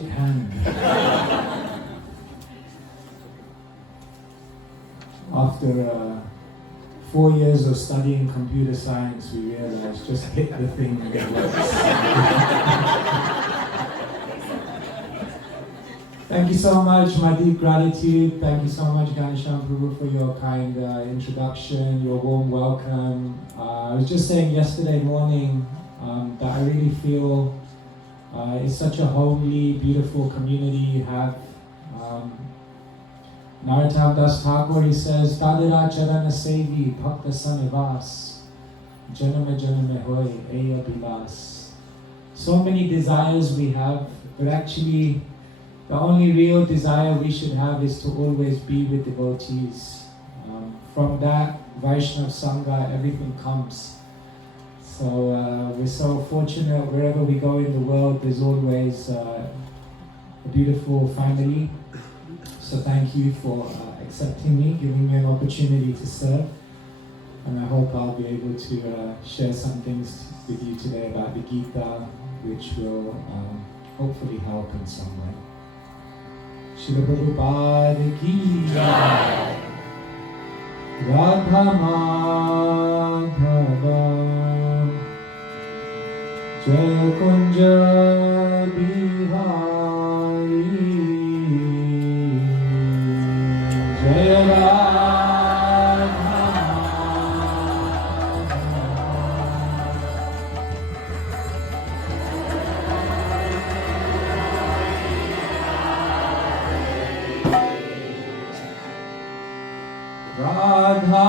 hand. After 4 years of studying computer science, we realized just hit the thing and it works. Thank you so much, my deep gratitude. Thank you so much, Ganesham Prabhu, for your kind introduction, your warm welcome. I was just saying yesterday morning that I really feel it's such a homely, beautiful community you have. Narottam Das Thakur, he says, Tadira Charana Sevi Bhakta Sanivas Janama Janame Hoy Eya Bilas. So many desires we have, but actually the only real desire we should have is to always be with devotees. From that Vaishnav Sangha, everything comes. So we're so fortunate wherever we go in the world, there's always a beautiful family. So thank you for accepting me, giving me an opportunity to serve. And I hope I'll be able to share some things with you today about the Gita, which will hopefully help in some way. Srila Prabhupada ki jai. Radha Madhava Jai Kunja Bihari Jai Radha Radha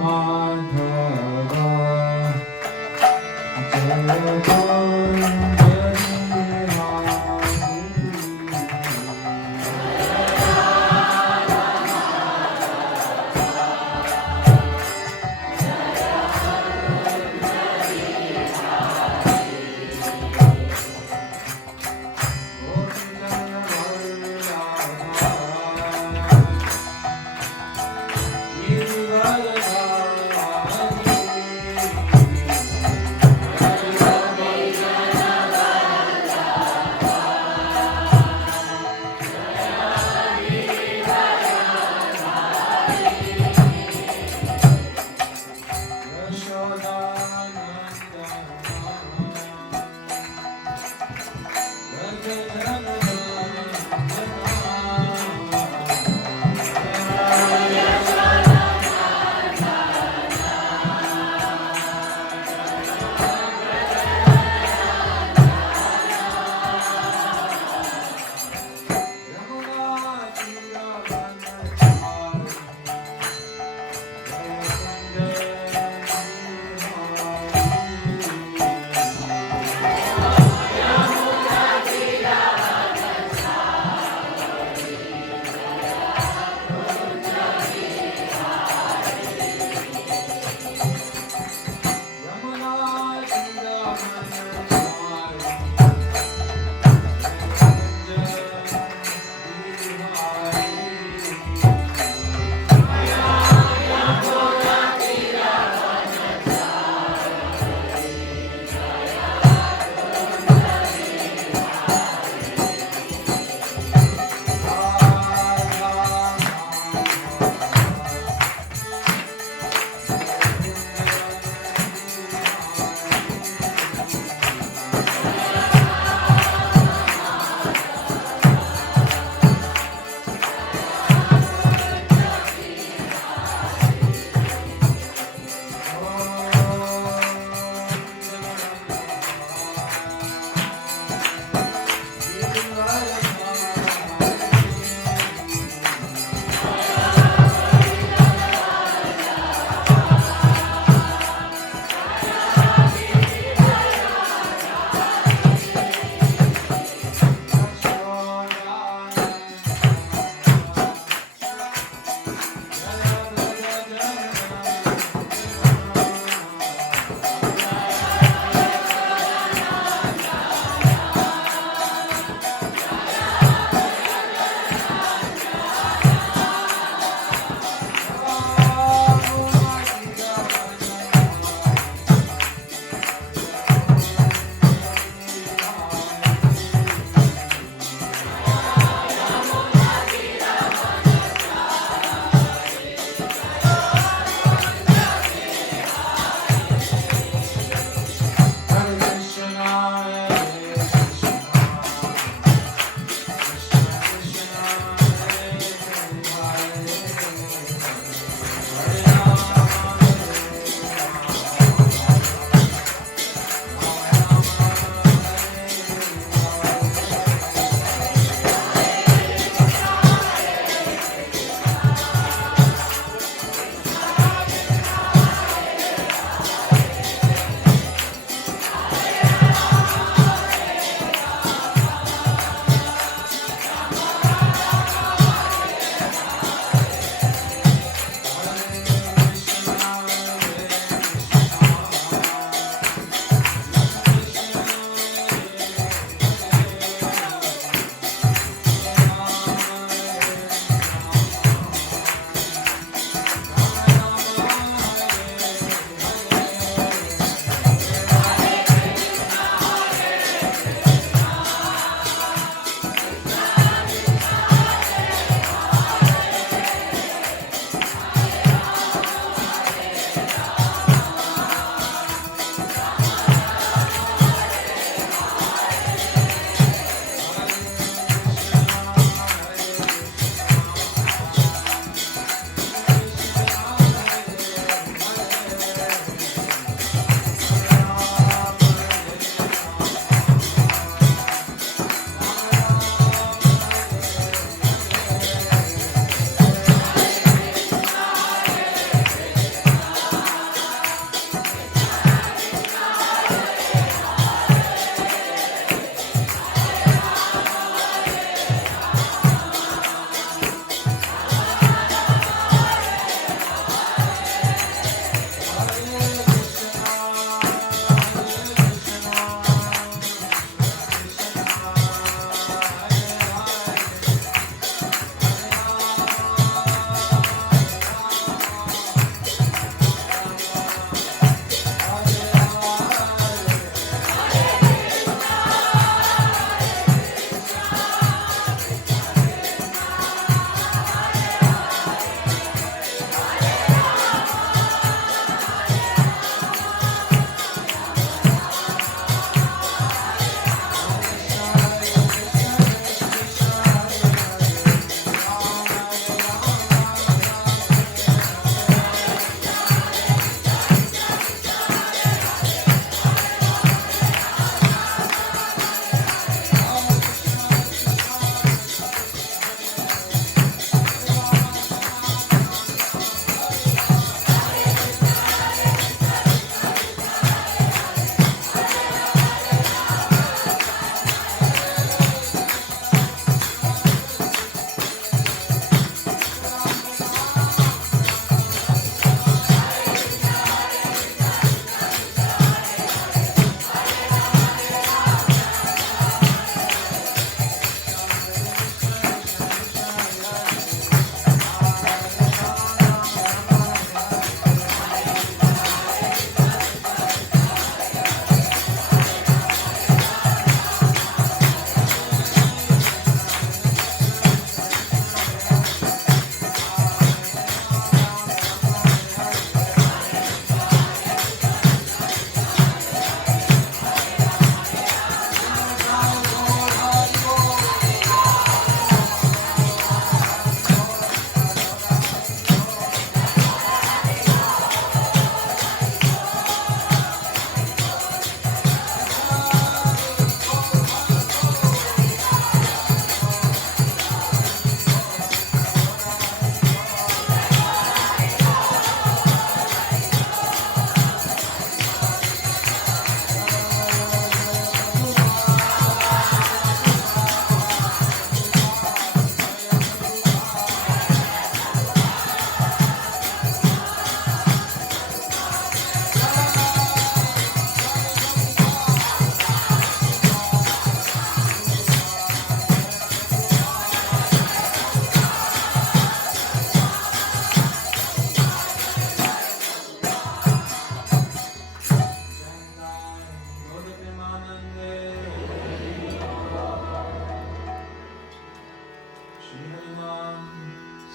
Madhava Jaya Kunja Bihari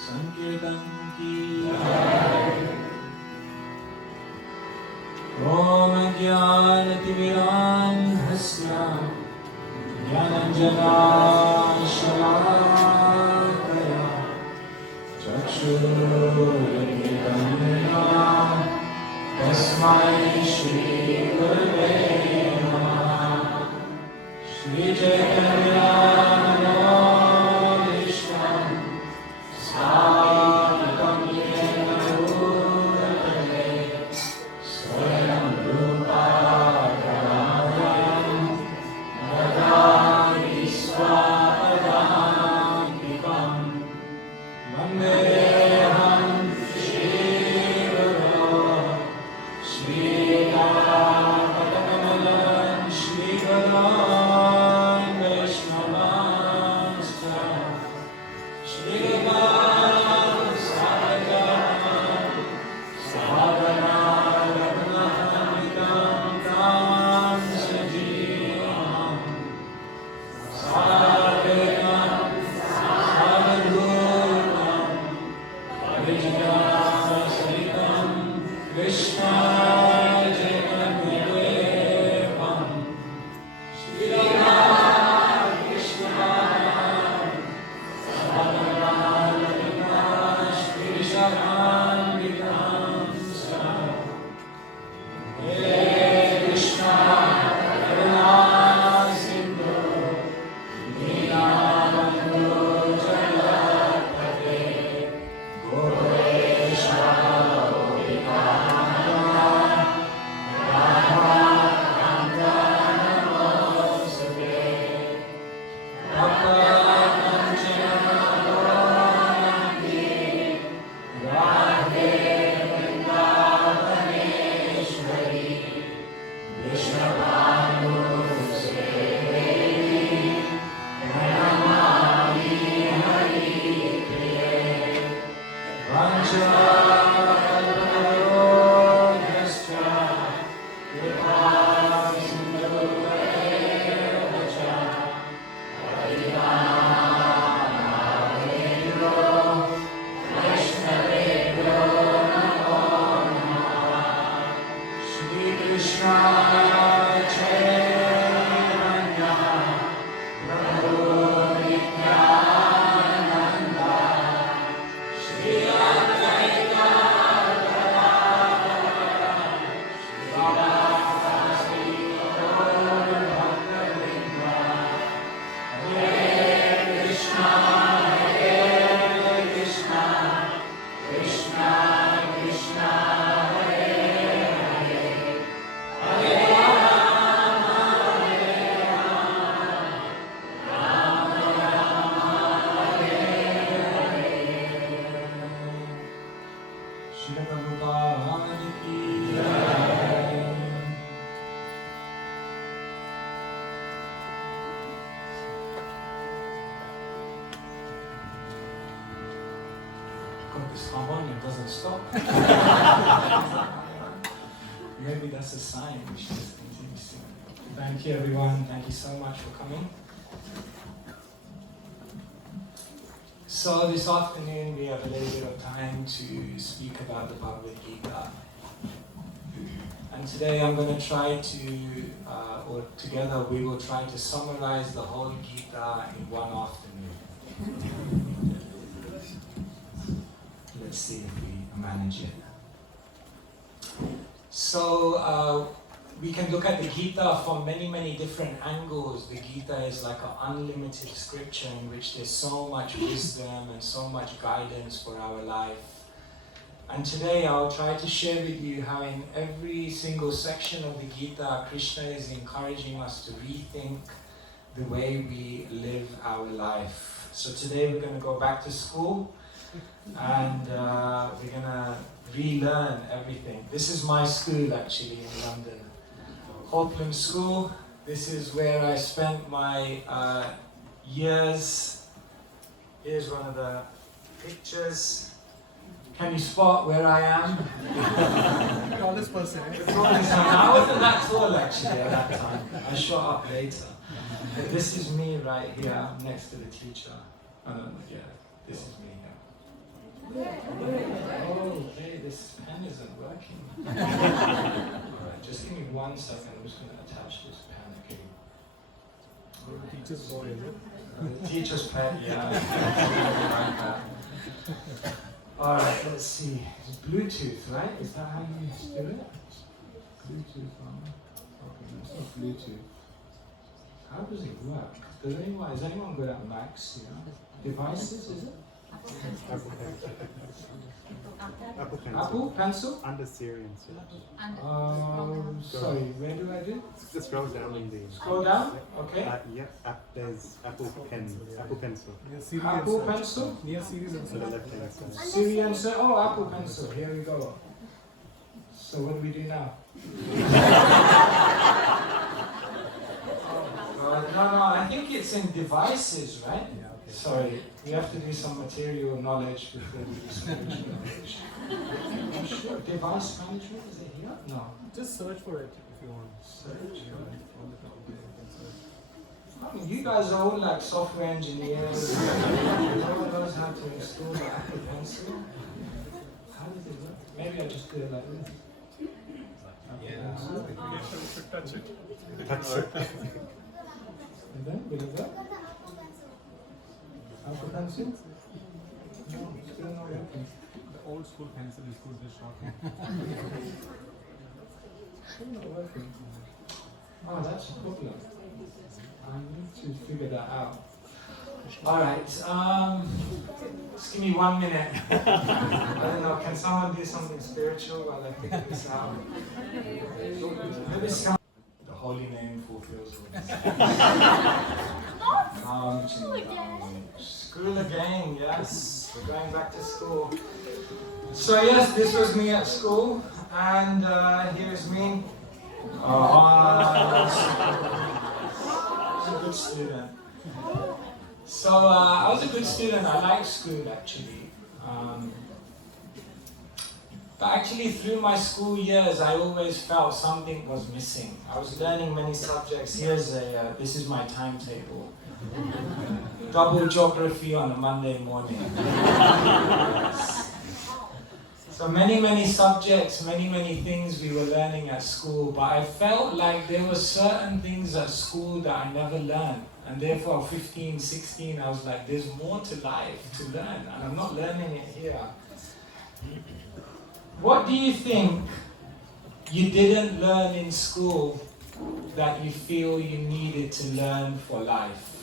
Sankirtan ki Om Jnanatimirandhasya Jnananjana Shalakaya Chakshurmilitam Tasmai Shri Gurave Namah Shri Chaitanya Manishtam Svatam Yena Bhutale Swayam Rupa Kamayam Dadani Swapadamikam Vandeham Shri Guru Shri Padakamalam Shri Guru Vaishnavamscha Shri Guru Sadhana Sadhana Raghunathamitam Tam Sajivam Sadhekam Sadhurvam Avijnana Saritam Krishna Jagadevam Shri Rama Krishna Sadhana Shri Sharanvikam Hare Krishna Karuna Sindhu Dinabandhu Jagapate Gopesha Gopikananda Radha Kanta Namostate Bhakta Kanchana Gauranga Radhe Vrindavaneshwari Vishnavanuseveri Pranamami Haripriye Vanchakalpatarobhyascha Kripasindhuveva cha Patitanamavebhyo Vaishnavebhyo Namo Namah Shri Krishna Chaitanya Prabhu Nityananda Shri Advaita Gadadhara Shri Gaur Bhakta-vrinda Hare Krishna Krishna Krishna Hare Hare Hare Rama Rama Hare Hare Shri Prabhupada ki Jai. God, this harmonium doesn't stop. Maybe that's a sign we should just continue singing. Thank you, everyone. Thank you so much for coming. So this afternoon we have a little bit of time to speak about the Bhagavad Gita. And today I'm going to try to, or together we will try to summarize the whole Gita in one afternoon. Let's see if we manage it. So we can look at the Gita from many different angles. The Gita is like an unlimited scripture in which there's so much wisdom and so much guidance for our life. And today I'll try to share with you how in every single section of the Gita, Krishna is encouraging us to rethink the way we live our life. So today we're going to go back to school and we're going to relearn everything. This is my school actually in London. Hopeland School. This is where I spent my years. Here's one of the pictures. Can you spot where I am? Tallest person. I wasn't that tall actually at that time. I shot up later. But this is me right here next to the teacher. Yeah, this is me here. Oh, hey, this pen isn't working. Alright, just give me 1 second. I'm just going to attach this pen, okay? Teacher's boy, is it? Teacher's pen, yeah. Alright, let's see. It's Bluetooth, right? Is that how you do it? Bluetooth on. Okay, that's not Bluetooth. How does it work? Is anyone good at Macs, Devices, is it? Apple Pencil? Under Syrians. Sorry, where do I do? Just scroll down in the. Scroll down? Okay. There's Apple Pencil. Near Siri Apple and Pencil? Near Siri's and To the left hand side. Siri and so, oh, Apple Pencil. Here we go. So what do we do now? No, I think it's in devices, right? Yeah, okay. Sorry, we have to do some material knowledge before we do spiritual knowledge. Sure. Device management, is it here? No. Just search for it if you want. Search. On the top of there, you can search. I mean, you guys are all like software engineers. No one knows how to install the Apple Pencil. How does it work? Maybe I just do it like this. You should touch it. Touch it. And then, will it work? Apple Pencil? No, still not working. The old school pencil is good, just short. Still not working. Oh, that's a problem. I need to figure that out. Alright, just give me 1 minute. I don't know, can someone do something spiritual while I figure this out? The holy name fulfills all. School again, yes. We're going back to school. So yes, this was me at school, and here's me. I was a good student. So I was a good student. I liked school actually. But actually through my school years, I always felt something was missing. I was learning many subjects. This is my timetable. Double geography on a Monday morning. So many subjects, many things we were learning at school, but I felt like there were certain things at school that I never learned. And therefore 15, 16, I was like, there's more to life to learn, and I'm not learning it here. What do you think you didn't learn in school that you feel you needed to learn for life?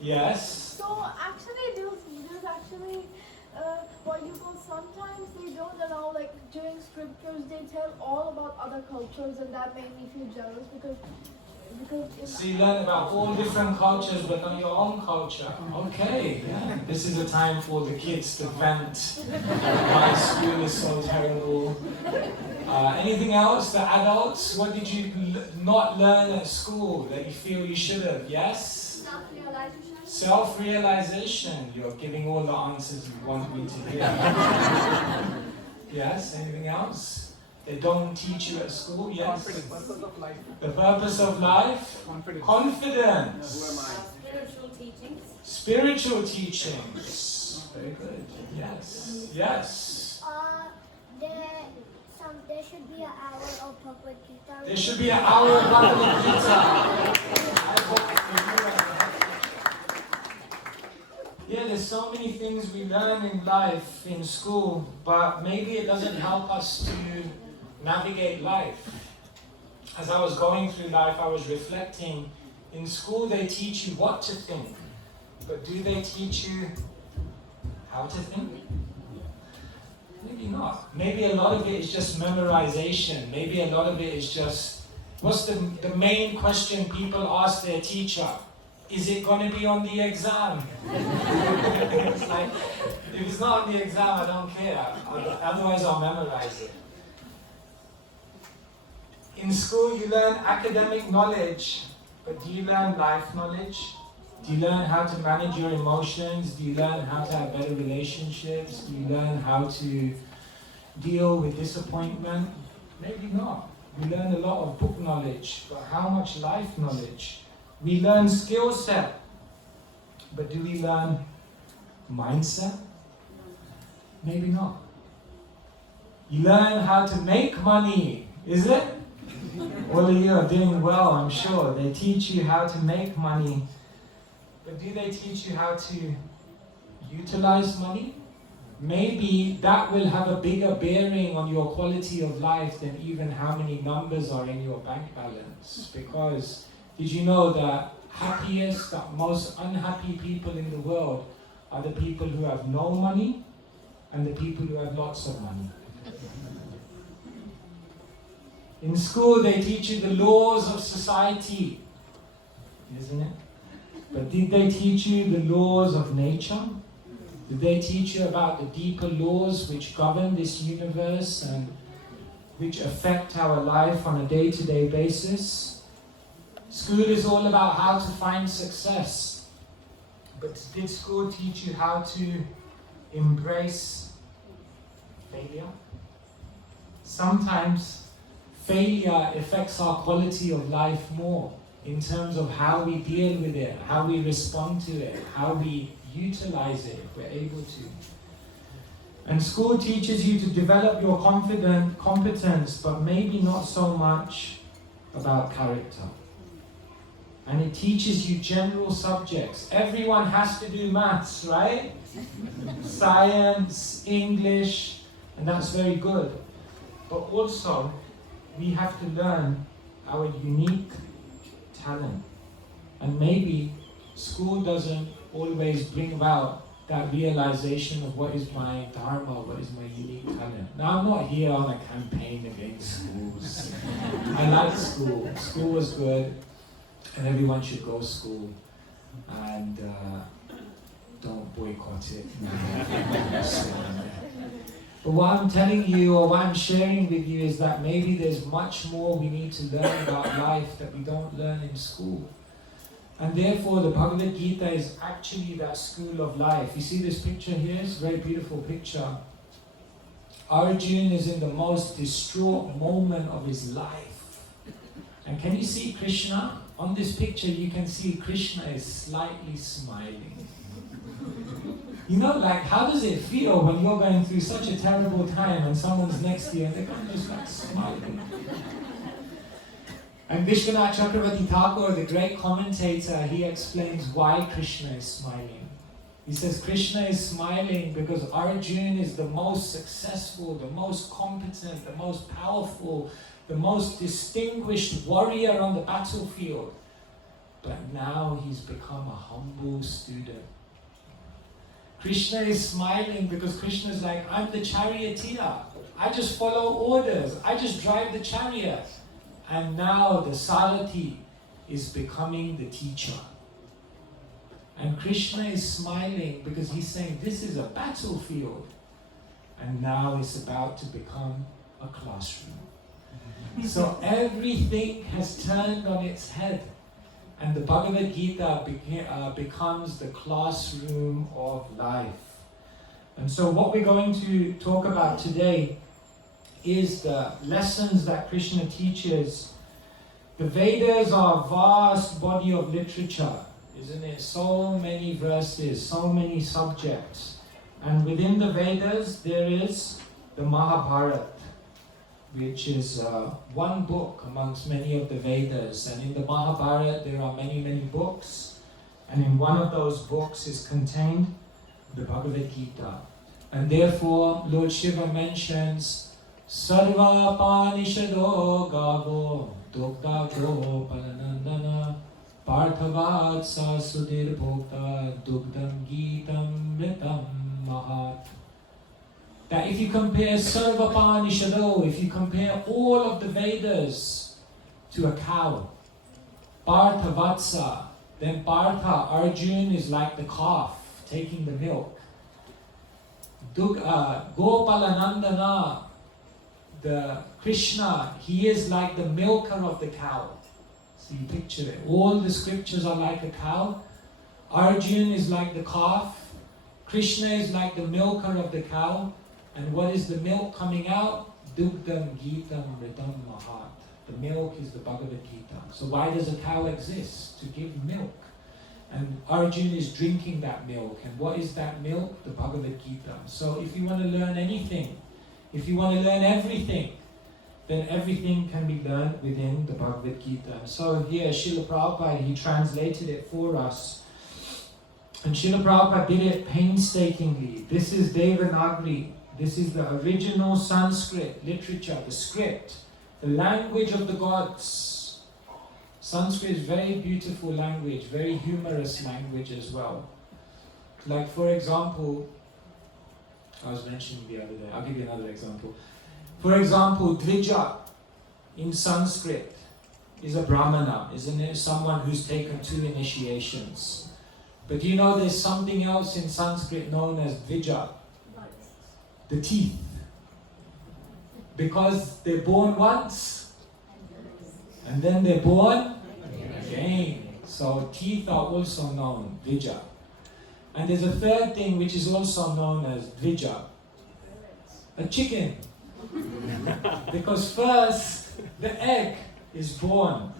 Yes? So actually there's actually what you call, sometimes they don't allow, like during scriptures they tell all about other cultures, and that made me feel jealous because So you learn about all different cultures but not your own culture. Okay, yeah. This is a time for the kids to vent. My school is so terrible. Anything else? The adults? What did you not learn at school that you feel you should have? Yes? self-realization. Self-realization. You're giving all the answers you want me to hear. Yes? Anything else? They don't teach you at school? Yes? Confidence. Purpose of life. The purpose of life? Confidence. Confidence. Who am I? Spiritual teachings. Spiritual teachings. Very good. Yes. Yes. There should be an hour of Bhagavad Gita. There should be an hour of Bhagavad Gita. I hope yeah, there's so many things we learn in life, in school, but maybe it doesn't help us to navigate life. As I was going through life, I was reflecting. In school, they teach you what to think, but do they teach you how to think? Maybe not. Maybe a lot of it is just memorization. Maybe a lot of it is just, what's the main question people ask their teacher? Is it going to be on the exam? It's like, if it's not on the exam, I don't care. Otherwise, I'll memorize it. In school, you learn academic knowledge, but do you learn life knowledge? Do you learn how to manage your emotions? Do you learn how to have better relationships? Do you learn how to deal with disappointment? Maybe not. We learn a lot of book knowledge, but how much life knowledge? We learn skill set, but do we learn mindset? Maybe not. You learn how to make money, is it? All of you are doing well, I'm sure. They teach you how to make money. But do they teach you how to utilize money? Maybe that will have a bigger bearing on your quality of life than even how many numbers are in your bank balance. Because did you know that happiest, the most unhappy people in the world are the people who have no money and the people who have lots of money. In school they teach you the laws of society, isn't it? But did they teach you the laws of nature? Did they teach you about the deeper laws which govern this universe and which affect our life on a day-to-day basis? School is all about how to find success. But did school teach you how to embrace failure? Sometimes failure affects our quality of life more in terms of how we deal with it, how we respond to it, how we utilize it if we're able to. And school teaches you to develop your competence, but maybe not so much about character. And it teaches you general subjects. Everyone has to do maths, right? Science, English, and that's very good. But also, we have to learn our unique talent. And maybe school doesn't always bring about that realization of what is my dharma, what is my unique talent. Now, I'm not here on a campaign against schools. I like school. School was good, and everyone should go to school. And don't boycott it. But what I'm telling you, or what I'm sharing with you, is that maybe there's much more we need to learn about life that we don't learn in school. And therefore, the Bhagavad Gita is actually that school of life. You see this picture here? It's a very beautiful picture. Arjuna is in the most distraught moment of his life. And can you see Krishna? On this picture, you can see Krishna is slightly smiling. You know, like, how does it feel when you're going through such a terrible time and someone's next to you and they're kind of just like smiling? And Vishwanath Chakravarti Thakur, the great commentator, he explains why Krishna is smiling. He says Krishna is smiling because Arjuna is the most successful, the most competent, the most powerful, the most distinguished warrior on the battlefield. But now he's become a humble student. Krishna is smiling because Krishna is like, I'm the charioteer. I just follow orders. I just drive the chariot. And now the Sarati is becoming the teacher. And Krishna is smiling because he's saying, this is a battlefield. And now it's about to become a classroom. So everything has turned on its head. And the Bhagavad Gita becomes the classroom of life. And so what we're going to talk about today is the lessons that Krishna teaches. The Vedas are a vast body of literature, isn't it? So many verses, so many subjects. And within the Vedas, there is the Mahabharata, which is one book amongst many of the Vedas. And in the Mahabharata, there are many, many books. And in one of those books is contained the Bhagavad Gita. And therefore, Lord Shiva mentions Sarva Panishado Gavo Dogda Gopalanandana Parthavatsa Sudir Bhokta Dugdam Gitam Ritam Mahat. That if you compare Sarva Panishado, if you compare all of the Vedas to a cow, Parthavatsa, then Partha, Arjuna, is like the calf taking the milk. Gopalanandana, the Krishna, he is like the milker of the cow. So you picture it. All the scriptures are like a cow. Arjuna is like the calf. Krishna is like the milker of the cow. And what is the milk coming out? Dugdam Gitam Ritam Mahat. The milk is the Bhagavad Gita. So why does a cow exist? To give milk. And Arjuna is drinking that milk. And what is that milk? The Bhagavad Gita. So if you want to learn anything, if you want to learn everything, then everything can be learned within the Bhagavad Gita. So here, Srila Prabhupada, he translated it for us. And Srila Prabhupada did it painstakingly. This is Devanagari. This is the original Sanskrit literature, the script, the language of the gods. Sanskrit is very beautiful language, very humorous language as well. Like for example, I was mentioning the other day, I'll give you another example. For example, Dvija in Sanskrit is a Brahmana, isn't it? Someone who's taken 2 initiations. But you know there's something else in Sanskrit known as Dvija, the teeth. Because they're born once, and then they're born again. So teeth are also known, Dvija. And there's a third thing which is also known as Dvija, a chicken. Because first the egg is born,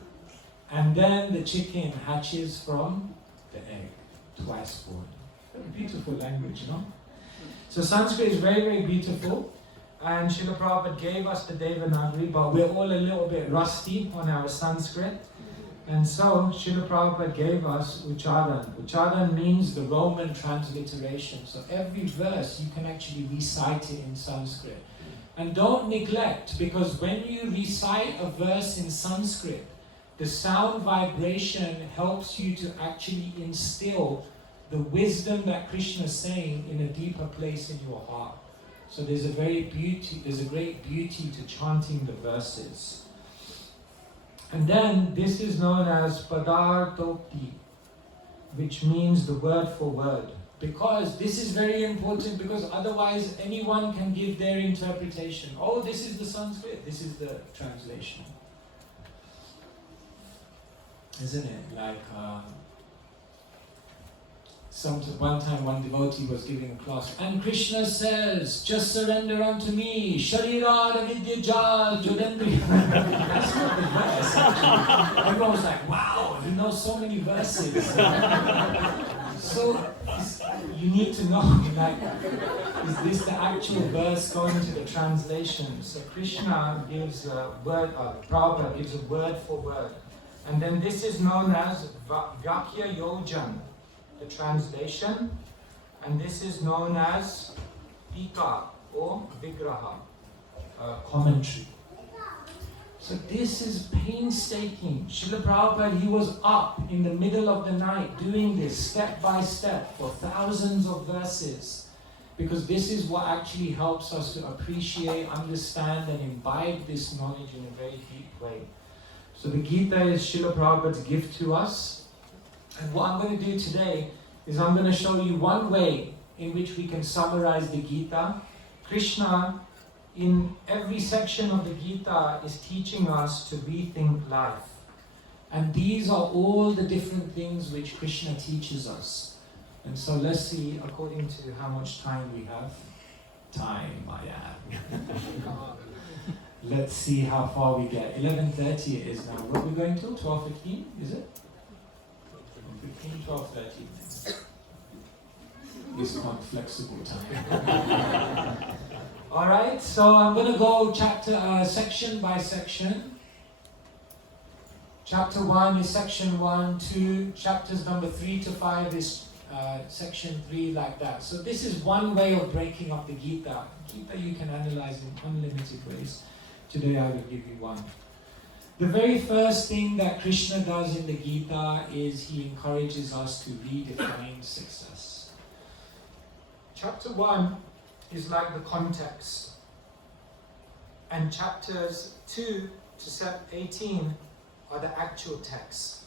and then the chicken hatches from the egg, twice born. Very beautiful language, no? So Sanskrit is very, very beautiful, and Srila Prabhupada gave us the Devanagari, but we're all a little bit rusty on our Sanskrit. And so Srila Prabhupada gave us Ucharan. Ucharan means the Roman transliteration. So every verse you can actually recite it in Sanskrit. And don't neglect, because when you recite a verse in Sanskrit, the sound vibration helps you to actually instill the wisdom that Krishna is saying in a deeper place in your heart. So there's a great beauty to chanting the verses. And then this is known as Padartokti, which means the word for word. Because this is very important, because otherwise anyone can give their interpretation. Oh, this is the Sanskrit, this is the translation. Isn't it? Like, one time one devotee was giving a class, and Krishna says, just surrender unto me, Sharirara Vidyajal Jodendri. That's not the verse, actually. Everyone was like, wow, he knows so many verses. So, you need to know, like, is this the actual verse going to the translation? So Krishna gives a word, Prabhupada gives a word for word. And then this is known as Vakya Yojan, the translation, and this is known as Tika or Vigraha, commentary. So this is painstaking. Srila Prabhupada, he was up in the middle of the night doing this step by step for thousands of verses, because this is what actually helps us to appreciate, understand, and imbibe this knowledge in a very deep way. So the Gita is Srila Prabhupada's gift to us. And what I'm going to do today is I'm going to show you one way in which we can summarize the Gita. Krishna, in every section of the Gita, is teaching us to rethink life. And these are all the different things which Krishna teaches us. And so let's see, according to how much time we have. Time, I am. Let's see how far we get. 11:30 it is now. What are we going till? 12:15, is it? 12:30. It's not flexible time. Alright, so I'm going to go section by section. Chapter 1 is section 1, 2, chapters number 3 to 5 is section 3, like that. So this is one way of breaking up the Gita. Gita you can analyze in unlimited ways. Today I will give you one. The very first thing that Krishna does in the Gita is he encourages us to redefine success. Chapter 1 is like the context, and chapters 2 to 18 are the actual text.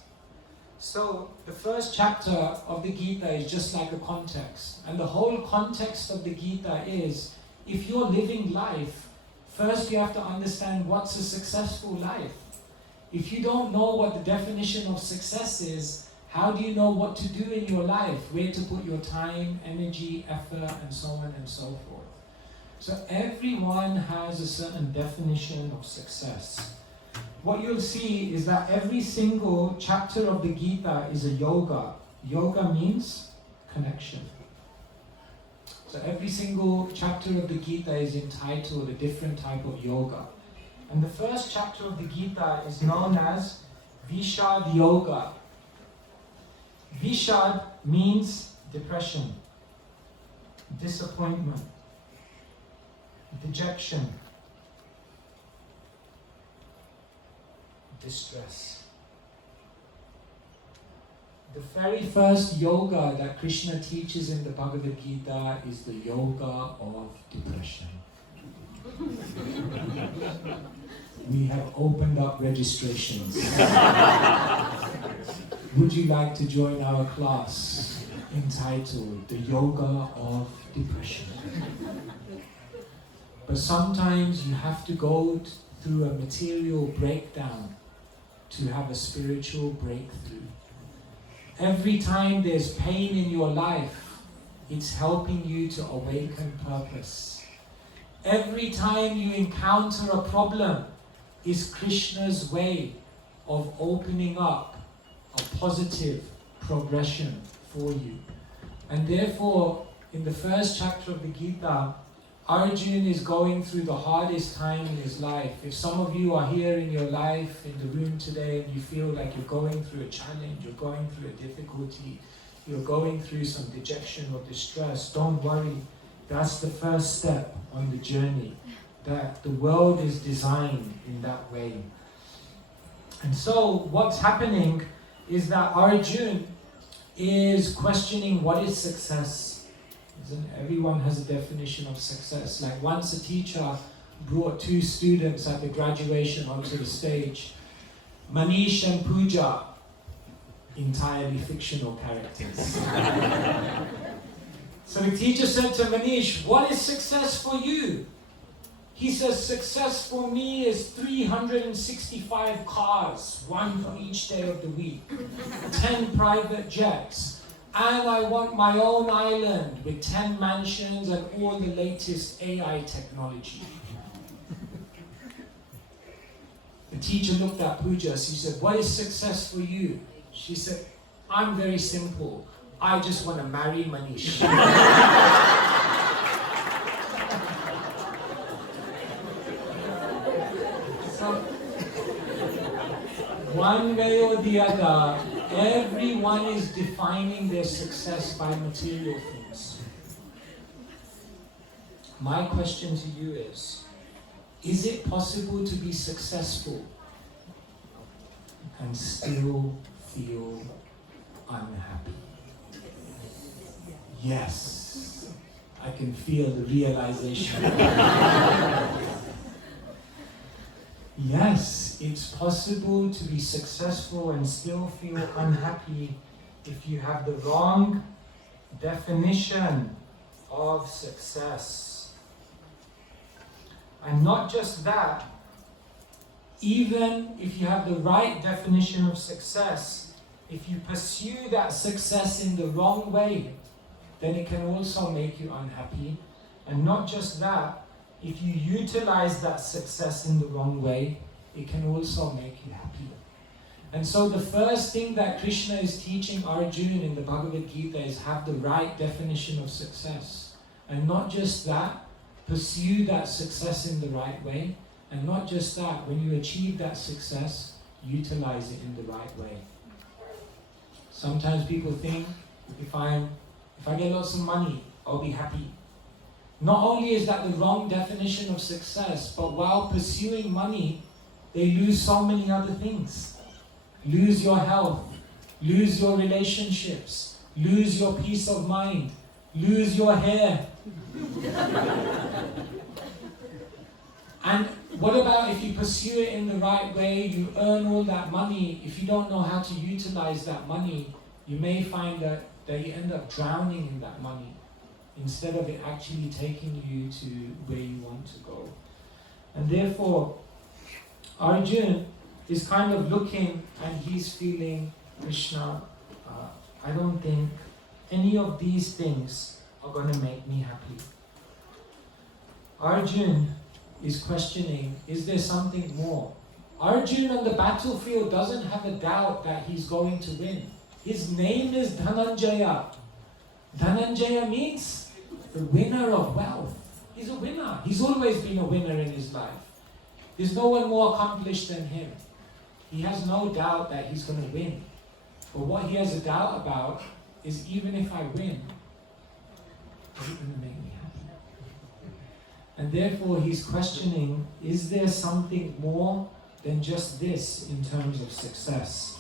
So the first chapter of the Gita is just like a context, and the whole context of the Gita is, if you're living life, first you have to understand what's a successful life. If you don't know what the definition of success is, how do you know what to do in your life? Where to put your time, energy, effort, and so on and so forth. So everyone has a certain definition of success. What you'll see is that every single chapter of the Gita is a yoga. Yoga means connection. So every single chapter of the Gita is entitled a different type of yoga. And the first chapter of the Gita is known as Vishad Yoga. Vishad means depression, disappointment, dejection, distress. The very first yoga that Krishna teaches in the Bhagavad Gita is the yoga of depression. We have opened up registrations. Would you like to join our class entitled The Yoga of Depression? But sometimes you have to go through a material breakdown to have a spiritual breakthrough. Every time there's pain in your life, it's helping you to awaken purpose. Every time you encounter a problem is Krishna's way of opening up a positive progression for you. And therefore, in the first chapter of the Gita, Arjun is going through the hardest time in his life. If some of you are here in your life, in the room today, and you feel like you're going through a challenge, you're going through a difficulty, you're going through some dejection or distress, don't worry. That's the first step on the journey. That the world is designed in that way. And so what's happening is that Arjun is questioning what is success. Everyone has a definition of success. Like once a teacher brought two students at the graduation onto the stage, Manish and Pooja, entirely fictional characters. So the teacher said to Manish, what is success for you? He says, success for me is 365 cars, one for each day of the week, 10 private jets, and I want my own island with 10 mansions and all the latest AI technology. The teacher looked at Pooja, she said, what is success for you? She said, I'm very simple. I just want to marry Manish. So, one way or the other, everyone is defining their success by material things. My question to you is it possible to be successful and still feel unhappy? Yes, I can feel the realization. Yes, it's possible to be successful and still feel unhappy if you have the wrong definition of success. And not just that, even if you have the right definition of success, if you pursue that success in the wrong way, then it can also make you unhappy. And not just that, if you utilize that success in the wrong way, it can also make you happy. And so the first thing that Krishna is teaching Arjuna in the Bhagavad Gita is have the right definition of success. And not just that, pursue that success in the right way. And not just that, when you achieve that success, utilize it in the right way. Sometimes people think, if I get lots of money, I'll be happy. Not only is that the wrong definition of success, but while pursuing money, they lose so many other things. Lose your health, lose your relationships, lose your peace of mind, lose your hair. And what about if you pursue it in the right way, you earn all that money, if you don't know how to utilize that money, you may find that you end up drowning in that money instead of it actually taking you to where you want to go. And therefore, Arjun is kind of looking and he's feeling, Krishna, I don't think any of these things are going to make me happy. Arjun is questioning, is there something more? Arjun on the battlefield doesn't have a doubt that he's going to win. His name is Dhananjaya. Dhananjaya means the winner of wealth. He's a winner. He's always been a winner in his life. There's no one more accomplished than him. He has no doubt that he's going to win. But what he has a doubt about is, even if I win, is it going to make me happy? And therefore he's questioning, is there something more than just this in terms of success?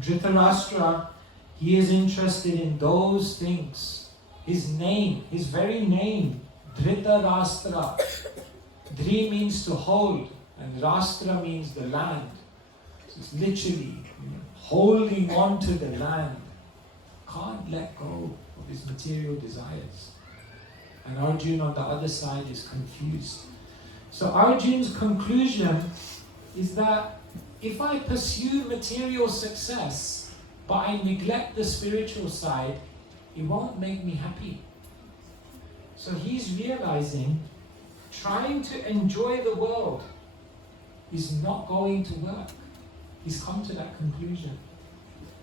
Dhritarashtra, he is interested in those things. His name, his very name, Dhritarashtra. Dhri means to hold, and Rashtra means the land. So it's literally holding on to the land. Can't let go of his material desires. And Arjuna on the other side is confused. So Arjuna's conclusion is that if I pursue material success, but I neglect the spiritual side, it won't make me happy. So he's realizing trying to enjoy the world is not going to work. He's come to that conclusion.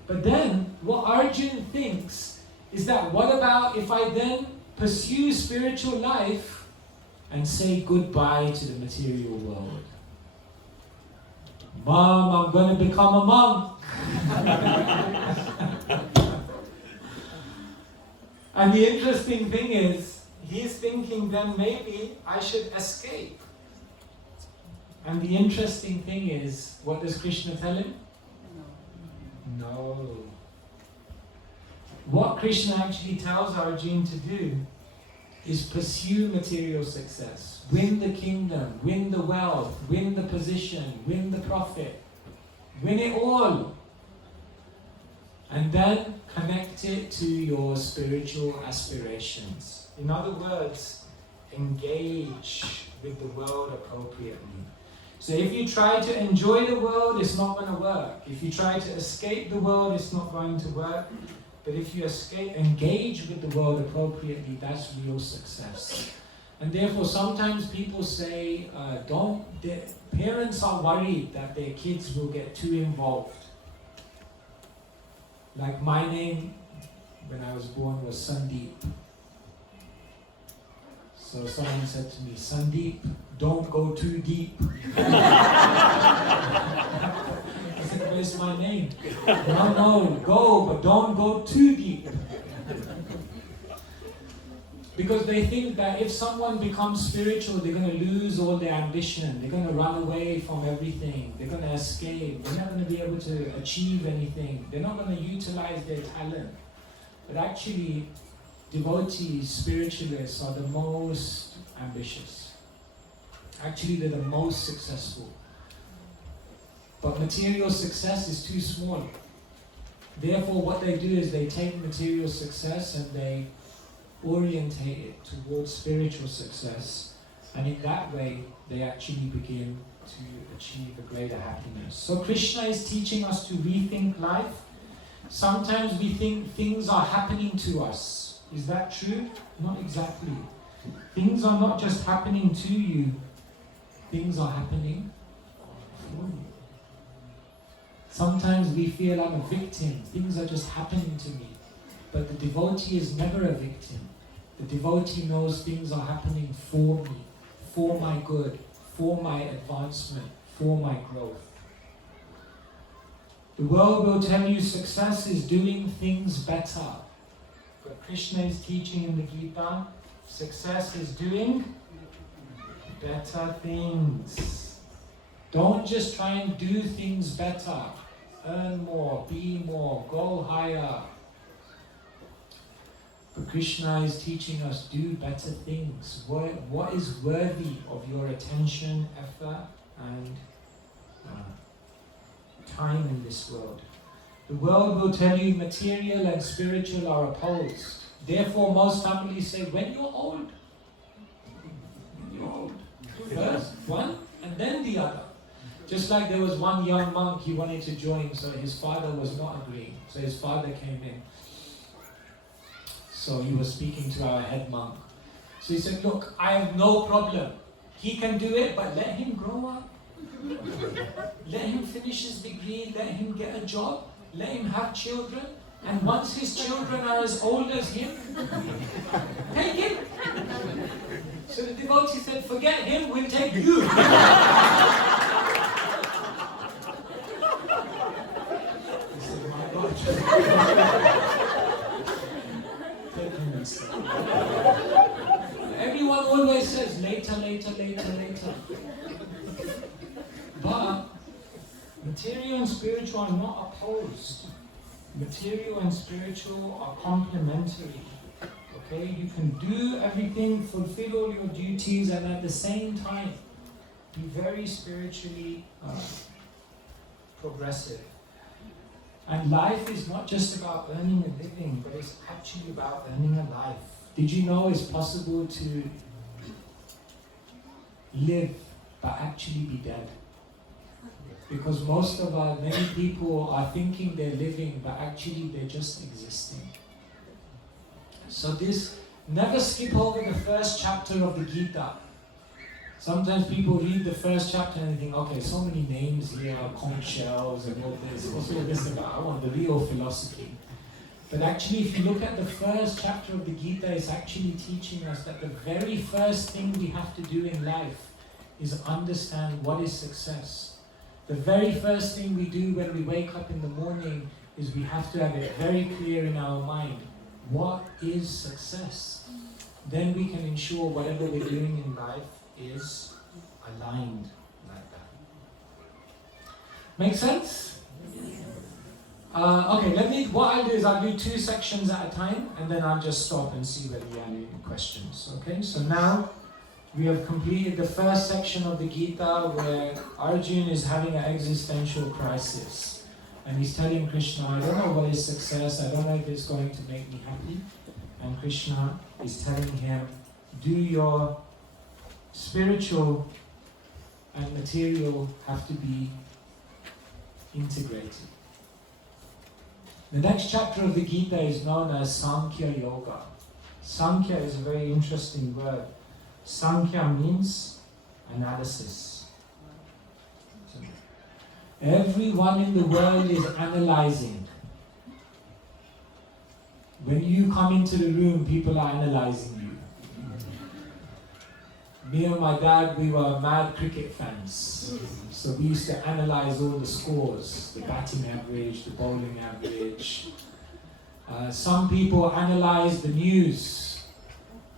But then, what Arjuna thinks is that, what about if I then pursue spiritual life and say goodbye to the material world? Mom, I'm going to become a monk. And the interesting thing is, he's thinking then maybe I should escape. And the interesting thing is, what does Krishna tell him? No. What Krishna actually tells Arjuna to do is pursue material success, win the kingdom, win the wealth, win the position, win the profit, win it all. And then connect it to your spiritual aspirations. In other words, engage with the world appropriately. So if you try to enjoy the world, it's not going to work. If you try to escape the world, it's not going to work. But if you engage with the world appropriately, that's real success. And therefore, sometimes people say, parents are worried that their kids will get too involved. Like my name, when I was born, was Sandeep. So someone said to me, Sandeep, don't go too deep. I said, well, it's my name. No, go, but don't go too deep. Because they think that if someone becomes spiritual, they're going to lose all their ambition. They're going to run away from everything. They're going to escape. They're not going to be able to achieve anything. They're not going to utilize their talent. But actually, devotees, spiritualists are the most ambitious. Actually, they're the most successful. But material success is too small. Therefore, what they do is they take material success and they orientate it towards spiritual success. And in that way, they actually begin to achieve a greater happiness. So Krishna is teaching us to rethink life. Sometimes we think things are happening to us. Is that true? Not exactly. Things are not just happening to you, things are happening for you. Sometimes we feel I'm a victim, things are just happening to me. But the devotee is never a victim. The devotee knows things are happening for me, for my good, for my advancement, for my growth. The world will tell you success is doing things better. But Krishna is teaching in the Gita, success is doing better things. Don't just try and do things better. Earn more, be more, go higher. But Krishna is teaching us, do better things. What is worthy of your attention, effort, and time in this world? The world will tell you material and spiritual are opposed. Therefore, most families say, when you're old, first one and then the other. Just like there was one young monk, he wanted to join, so his father was not agreeing. So his father came in. So he was speaking to our head monk. So he said, look, I have no problem. He can do it, but let him grow up. Let him finish his degree, let him get a job. let him have children, and once his children are as old as him, take him. So the devotee said, forget him, we'll take you. He said, my God. Take him instead. Everyone always says, later, later, later, later. But material and spiritual are not opposed. Material and spiritual are complementary. Okay, you can do everything, fulfill all your duties, and at the same time be very spiritually progressive. And life is not just about earning a living, but it's actually about earning a life. Did you know it's possible to live but actually be dead? Because many people are thinking they're living, but actually they're just existing. So never skip over the first chapter of the Gita. Sometimes people read the first chapter and they think, okay, so many names here, conch shells and all this, what's all this about? I want the real philosophy. But actually, if you look at the first chapter of the Gita, it's actually teaching us that the very first thing we have to do in life is understand what is success. The very first thing we do when we wake up in the morning is we have to have it very clear in our mind. What is success? Then we can ensure whatever we're doing in life is aligned like that. Make sense? Okay, what I'll do is I'll do 2 sections at a time, and then I'll just stop and see whether you have any questions. Okay, so now we have completed the first section of the Gita where Arjuna is having an existential crisis. And he's telling Krishna, I don't know what is success, I don't know if it's going to make me happy. And Krishna is telling him, do your spiritual and material have to be integrated. The next chapter of the Gita is known as Sankhya Yoga. Sankhya is a very interesting word. Sankhya means analysis. Everyone in the world is analyzing. When you come into the room, people are analyzing you. Me and my dad, we were mad cricket fans. So we used to analyze all the scores, the batting average, the bowling average. Some people analyze the news.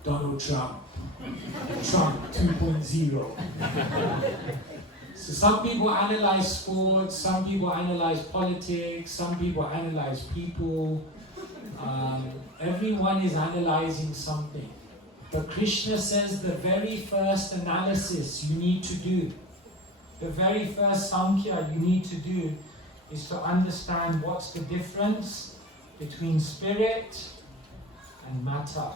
Donald Trump 2.0. So some people analyze sports, some people analyze politics, some people analyze people. Everyone is analyzing something. But Krishna says the very first analysis you need to do, the very first Sankhya you need to do is to understand what's the difference between spirit and matter.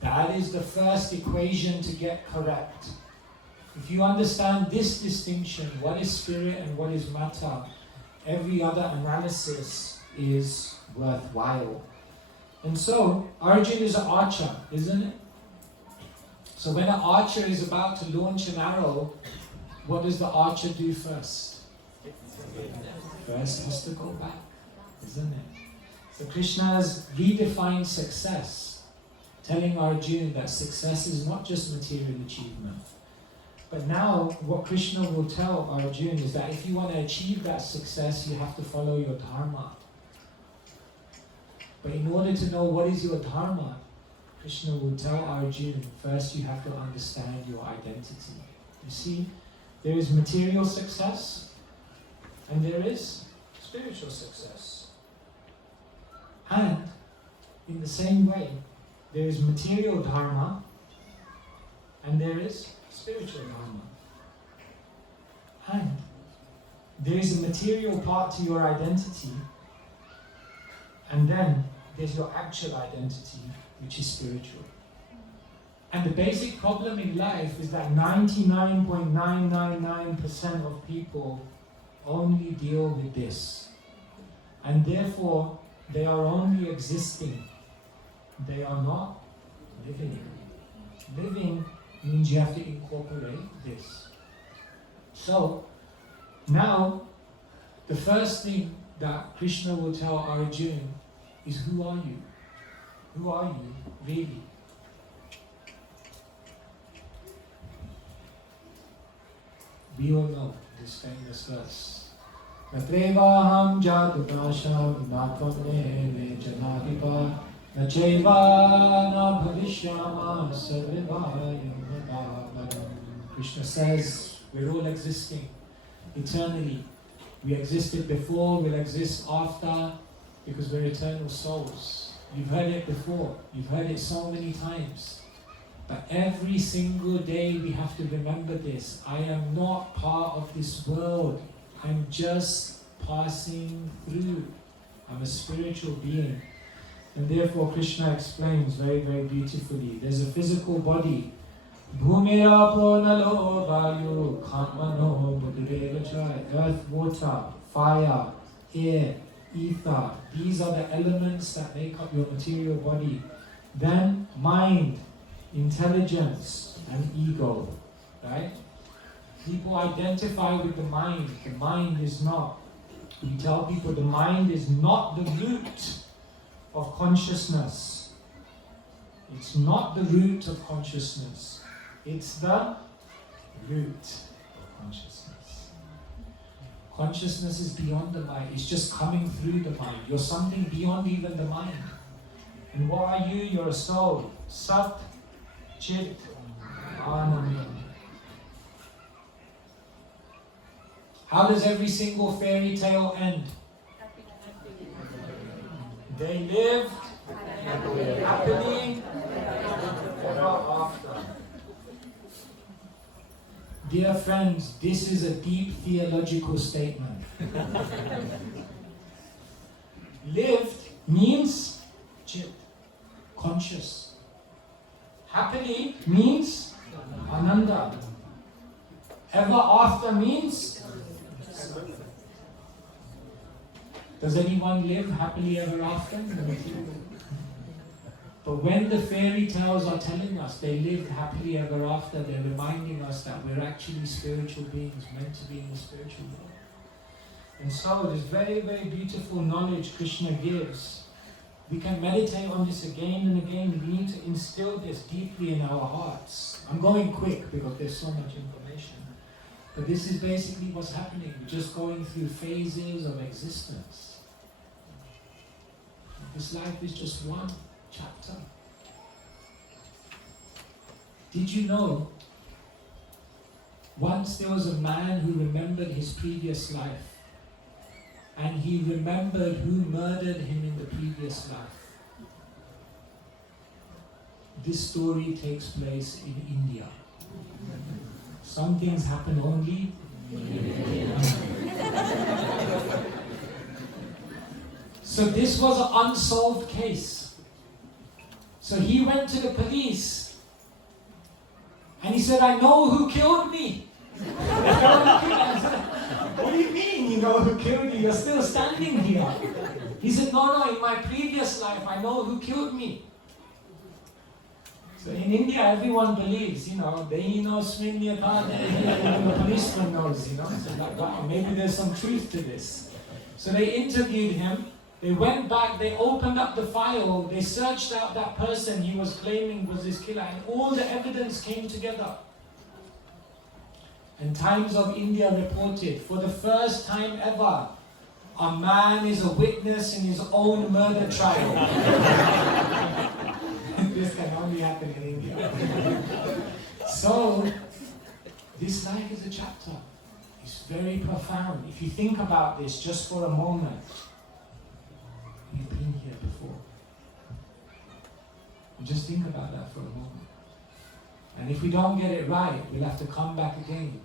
That is the first equation to get correct. If you understand this distinction, what is spirit and what is matter, every other analysis is worthwhile. And so, Arjuna is an archer, isn't it? So when an archer is about to launch an arrow, what does the archer do first? First has to go back, isn't it? So Krishna has redefined success, telling Arjuna that success is not just material achievement. But now, what Krishna will tell Arjuna is that if you want to achieve that success, you have to follow your dharma. But in order to know what is your dharma, Krishna will tell Arjuna, first you have to understand your identity. You see, there is material success, and there is spiritual success. And, in the same way, there is material dharma, and there is spiritual dharma. And there is a material part to your identity, and then there's your actual identity, which is spiritual. And the basic problem in life is that 99.999% of people only deal with this. And therefore, they are only existing. They are not living. Living means you have to incorporate this. So, now, the first thing that Krishna will tell Arjuna is, who are you? Who are you, really? We all know this famous verse. Natrevaham jatutasham nakamne me janadipa nacheva na bhavishyama sarvivayam nadaparam. Krishna says, we're all existing eternally. We existed before, we'll exist after, because we're eternal souls. You've heard it before, you've heard it so many times. But every single day we have to remember this. I am not part of this world. I'm just passing through. I'm a spiritual being. And therefore Krishna explains very, very beautifully. There's a physical body. Bhumira nalo vayu khamano mudurevachai. Earth, water, fire, air, ether. These are the elements that make up your material body. Then mind, intelligence, and ego. Right? People identify with the mind. The mind is not. We tell people the mind is not the root of consciousness. It's not the root of consciousness. It's the root of consciousness. Consciousness is beyond the mind. It's just coming through the mind. You're something beyond even the mind. And what are you? You're a soul. Sat, Chit, Ananda. How does every single fairy tale end? They lived happily ever after. Dear friends, this is a deep theological statement. Lived means chit, conscious. Happily means ananda. Ever after means. Does anyone live happily ever after? But when the fairy tales are telling us they lived happily ever after, they're reminding us that we're actually spiritual beings, meant to be in the spiritual world. And so this very, very beautiful knowledge Krishna gives. We can meditate on this again and again. We need to instill this deeply in our hearts. I'm going quick because there's so much information. But this is basically what's happening. We're just going through phases of existence. This life is just one chapter. Did you know once there was a man who remembered his previous life, and he remembered who murdered him in the previous life? This story takes place in India. Some things happen only in India. So this was an unsolved case. So he went to the police and he said, I know who killed me. What do you mean you know who killed you? You're still standing here. He said, no, in my previous life I know who killed me. So in India everyone believes, they know the policeman knows, So like, wow, maybe there's some truth to this. So they interviewed him. They went back, they opened up the file, they searched out that person he was claiming was his killer, and all the evidence came together. And Times of India reported, for the first time ever, a man is a witness in his own murder trial. This can only happen in India. So, this life is a chapter. It's very profound. If you think about this just for a moment, you've been here before. Just think about that for a moment. And if we don't get it right, we'll have to come back again.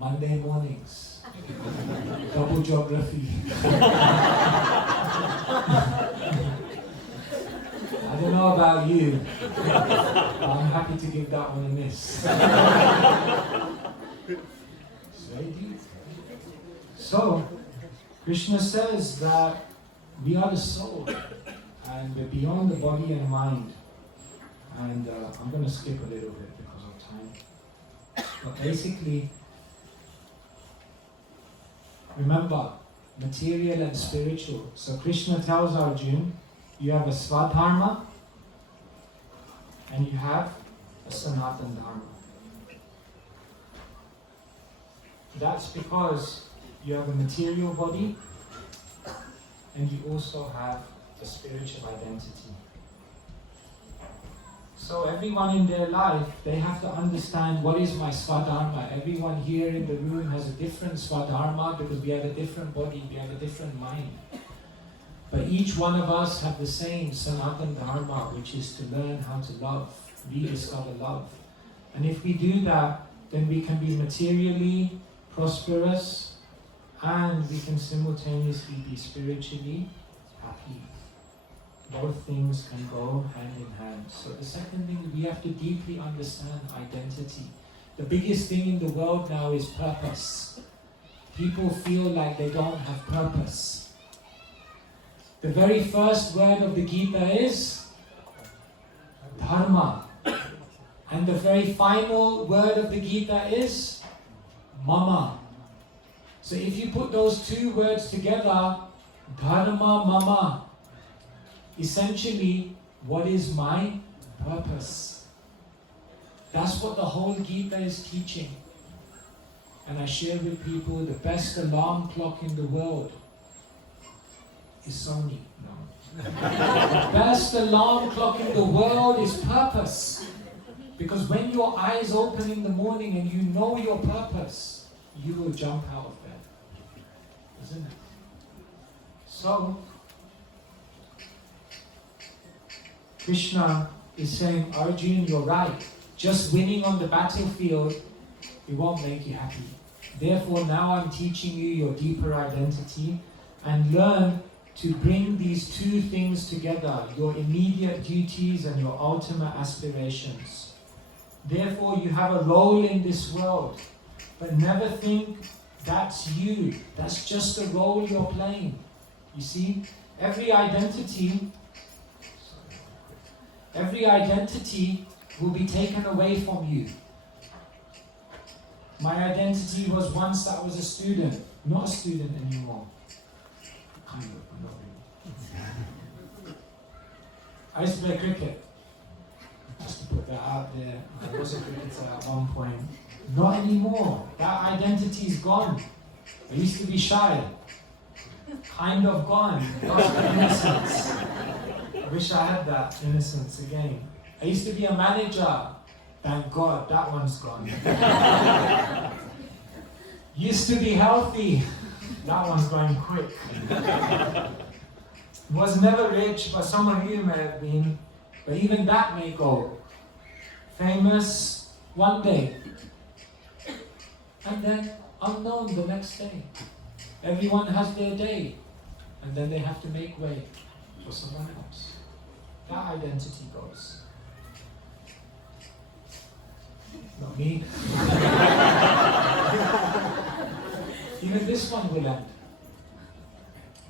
Monday mornings. Double geography. I don't know about you, but I'm happy to give that one a miss. It's very deep. So, Krishna says that we are the soul, and we're beyond the body and mind. And I'm going to skip a little bit because of time. But basically, remember, material and spiritual. So Krishna tells Arjuna, you have a Swadharma and you have a Sanatana Dharma. That's because you have a material body and you also have the spiritual identity. So everyone in their life, they have to understand what is my Swadharma. Everyone here in the room has a different Swadharma because we have a different body, we have a different mind. But each one of us have the same Sanatana Dharma, which is to learn how to love, rediscover love. And if we do that, then we can be materially prosperous and we can simultaneously be spiritually happy. Both things can go hand in hand. So the second thing, we have to deeply understand identity. The biggest thing in the world now is purpose. People feel like they don't have purpose. The very first word of the Gita is Dharma. And the very final word of the Gita is Mama. So if you put those two words together, Dharma, Mama, essentially, what is my purpose? That's what the whole Gita is teaching. And I share with people the best alarm clock in the world is Sony. No. The best alarm clock in the world is purpose. Because when your eyes open in the morning and you know your purpose, you will jump out of bed. Isn't it? So, Krishna is saying, Arjuna, you're right. Just winning on the battlefield, it won't make you happy. Therefore, now I'm teaching you your deeper identity and learn to bring these two things together, your immediate duties and your ultimate aspirations. Therefore, you have a role in this world, but never think that's you. That's just a role you're playing. You see, every identity will be taken away from you. My identity was once that I was a student, not a student anymore. Kind of, not really. I used to play cricket. Just to put that out there, I was a cricketer at one point. Not anymore. That identity is gone. I used to be shy. Kind of gone. Lost the innocence. I wish I had that innocence again. I used to be a manager. Thank God, that one's gone. Used to be healthy. That one's going quick. Was never rich, but some of you may have been. But even that may go. Famous one day. And then unknown the next day. Everyone has their day. And then they have to make way for someone else. That identity goes. Not me. Even this one will end.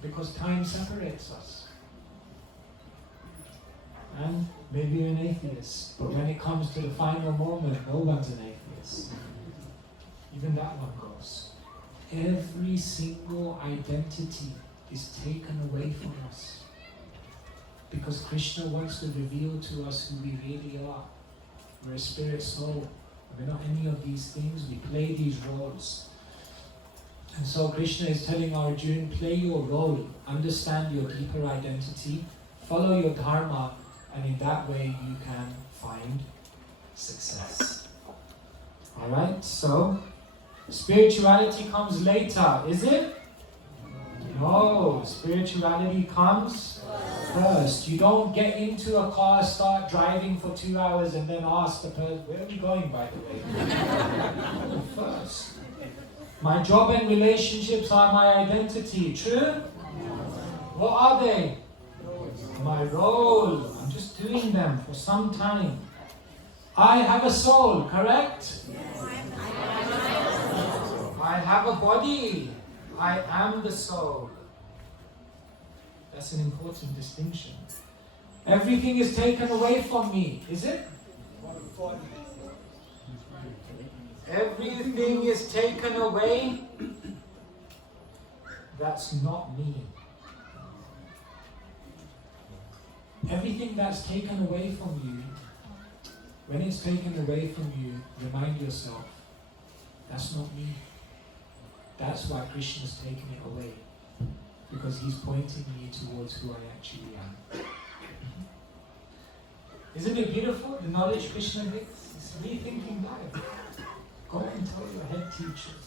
Because time separates us. And maybe you're an atheist. But when it comes to the final moment, no one's an atheist. Even that one goes. Every single identity is taken away from us. Because Krishna wants to reveal to us who we really are. We're a spirit soul. We're not any of these things. We play these roles. And so Krishna is telling Arjuna, play your role. Understand your deeper identity. Follow your dharma. And in that way you can find success. Alright, so spirituality comes later, is it? No, spirituality comes first. You don't get into a car, start driving for 2 hours and then ask the person, where are we going by the way? First. My job and relationships are my identity, true? What are they? My role. I'm just doing them for some time. I have a soul, correct? I have a body. I am the soul. That's an important distinction. Everything is taken away from me, is it? Everything is taken away. that's not me. Everything that's taken away from you, when it's taken away from you, remind yourself, that's not me. That's why Krishna's taken it away. Because he's pointing me towards who I actually am. Isn't it beautiful, the knowledge Krishna gives? It's rethinking life. Go and tell your head teachers.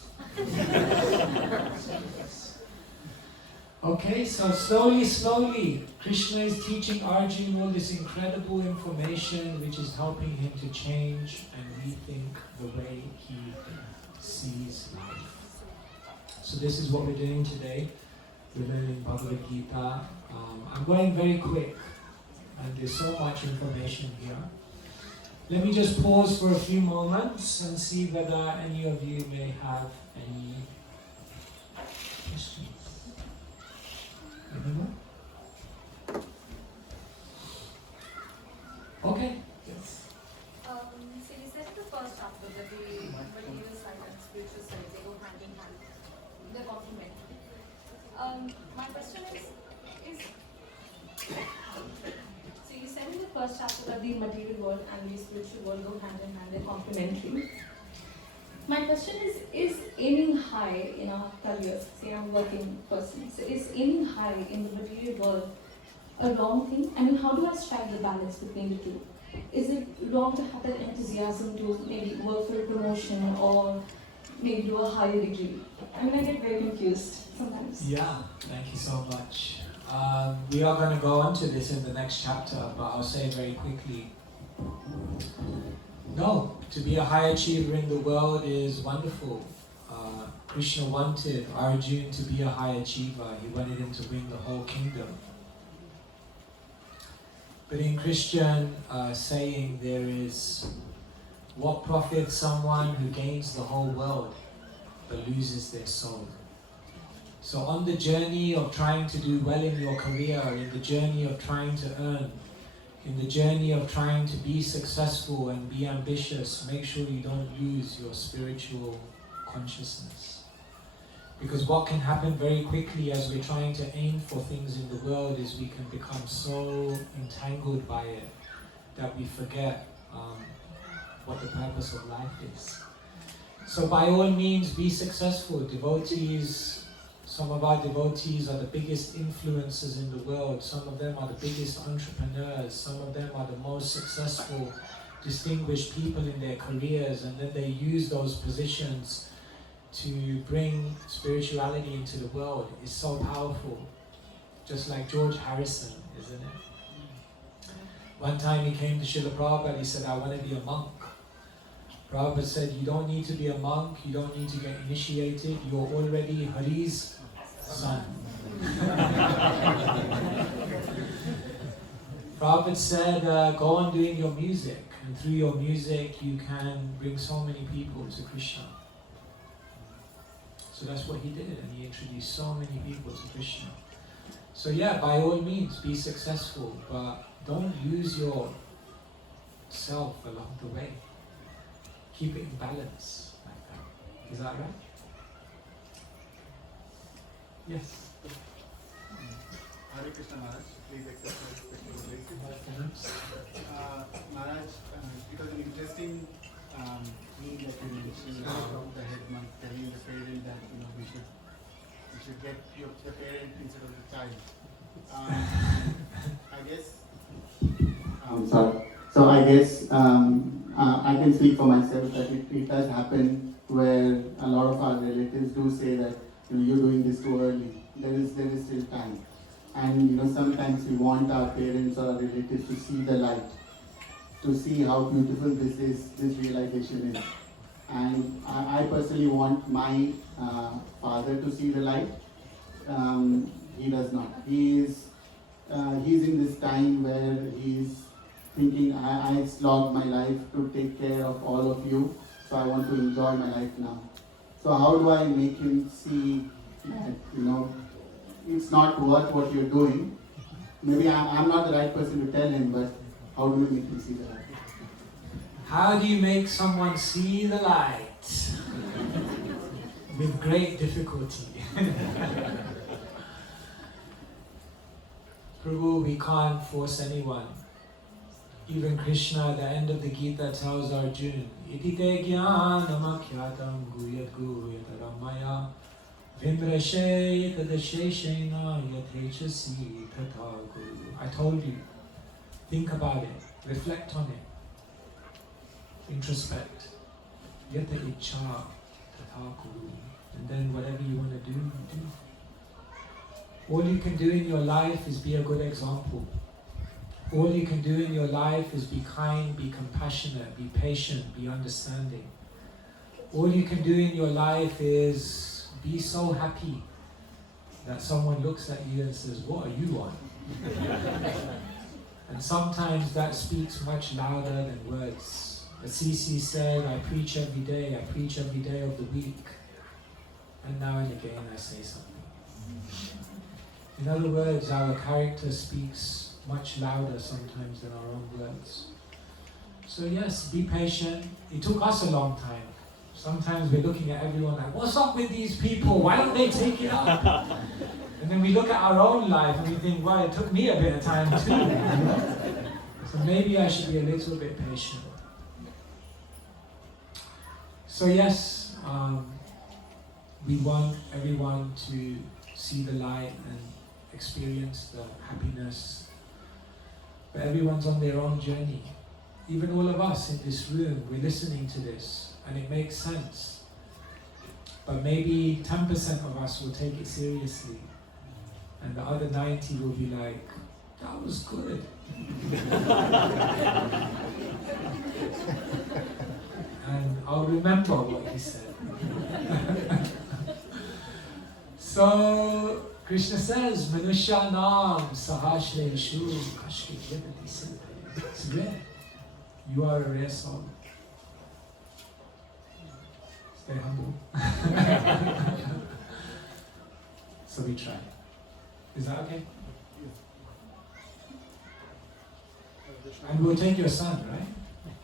Okay, so slowly, Krishna is teaching Arjuna all this incredible information which is helping him to change and rethink the way he sees life. So this is what we're doing today. We're learning Bhagavad Gita. I'm going very quick, and there's so much information here. Let me just pause for a few moments and see whether any of you may have any questions. Anyone? Okay. Yes. So you said in the first chapter that the material side and spiritual side, they go hand in hand. They're complementary. My question is so you said in the first chapter that the material world and the spiritual world go hand in hand, they're complementary. My question is aiming high in our careers, say I'm a working person, so is aiming high in the material world a wrong thing? I mean, how do I strike the balance between the two? Is it wrong to have that enthusiasm to maybe work for a promotion or maybe do a higher degree? I mean, I get very confused sometimes. Yeah, thank you so much. We are going to go on to this in the next chapter, but I'll say very quickly. No, to be a high achiever in the world is wonderful. Krishna wanted Arjuna to be a high achiever. He wanted him to win the whole kingdom. But in Christian saying there is, what profits someone who gains the whole world but loses their soul? So on the journey of trying to do well in your career, in the journey of trying to earn, in the journey of trying to be successful and be ambitious, make sure you don't lose your spiritual consciousness. Because what can happen very quickly as we're trying to aim for things in the world is we can become so entangled by it that we forget what the purpose of life is. So by all means, be successful. Devotees, some of our devotees are the biggest influencers in the world. Some of them are the biggest entrepreneurs. Some of them are the most successful, distinguished people in their careers, and then they use those positions to bring spirituality into the world. It's so powerful. Just like George Harrison, isn't it? One time he came to Srila Prabhupada, he said, I want to be a monk. Prabhupada said, you don't need to be a monk, you don't need to get initiated, you're already Hari's son. Prabhupada said, go on doing your music, and through your music you can bring so many people to Krishna. So that's what he did, and he introduced so many people to Krishna. So yeah, by all means, be successful, but don't lose yourself along the way. Keep it in balance like that. Is that right? Yes. Hare Krishna Maharaj, please accept my respectful Maharaj, it was an interesting thing that you mentioned about the head monk telling the parent that we should get the parent instead of the child. I guess. I'm sorry. So I guess I can speak for myself that it does happen where a lot of our relatives do say that you're doing this too early. There is still time, and sometimes we want our parents or our relatives to see the light, to see how beautiful this realization is. And I personally want my father to see the light. He does not. He's in this time where he's thinking, I slogged my life to take care of all of you, so I want to enjoy my life now. So how do I make him see that, it's not worth what you're doing? Maybe I'm not the right person to tell him, but how do we make him see the light? How do you make someone see the light? With great difficulty. Prabhu, we can't force anyone. Even Krishna at the end of the Gita tells Arjuna, Iti te jnanamakyatam guyat guyataramaya vimrashe tadasheshena yatechasi tatha guru. I told you, think about it, reflect on it, introspect. Yata icha tatha guru. And then whatever you want to do, you do. All you can do in your life is be a good example. All you can do in your life is be kind, be compassionate, be patient, be understanding. All you can do in your life is be so happy that someone looks at you and says, what are you on? And sometimes that speaks much louder than words. As CC said, I preach every day of the week. And now and again I say something. In other words, our character speaks much louder sometimes than our own words. So yes, be patient. It took us a long time. Sometimes we're looking at everyone like, what's up with these people? Why don't they take it up? And then we look at our own life and we think, well, it took me a bit of time too. So maybe I should be a little bit patient. So yes, we want everyone to see the light and experience the happiness. But everyone's on their own journey. Even all of us in this room, we're listening to this and it makes sense. But maybe 10% of us will take it seriously and the other 90 will be like, that was good. And I'll remember what he said. So Krishna says, Manushanam sahashleshu kashkipyatati siddhaya. It's rare. You are a rare soul. Stay humble. So we try. Is that okay? And we'll take your son, right?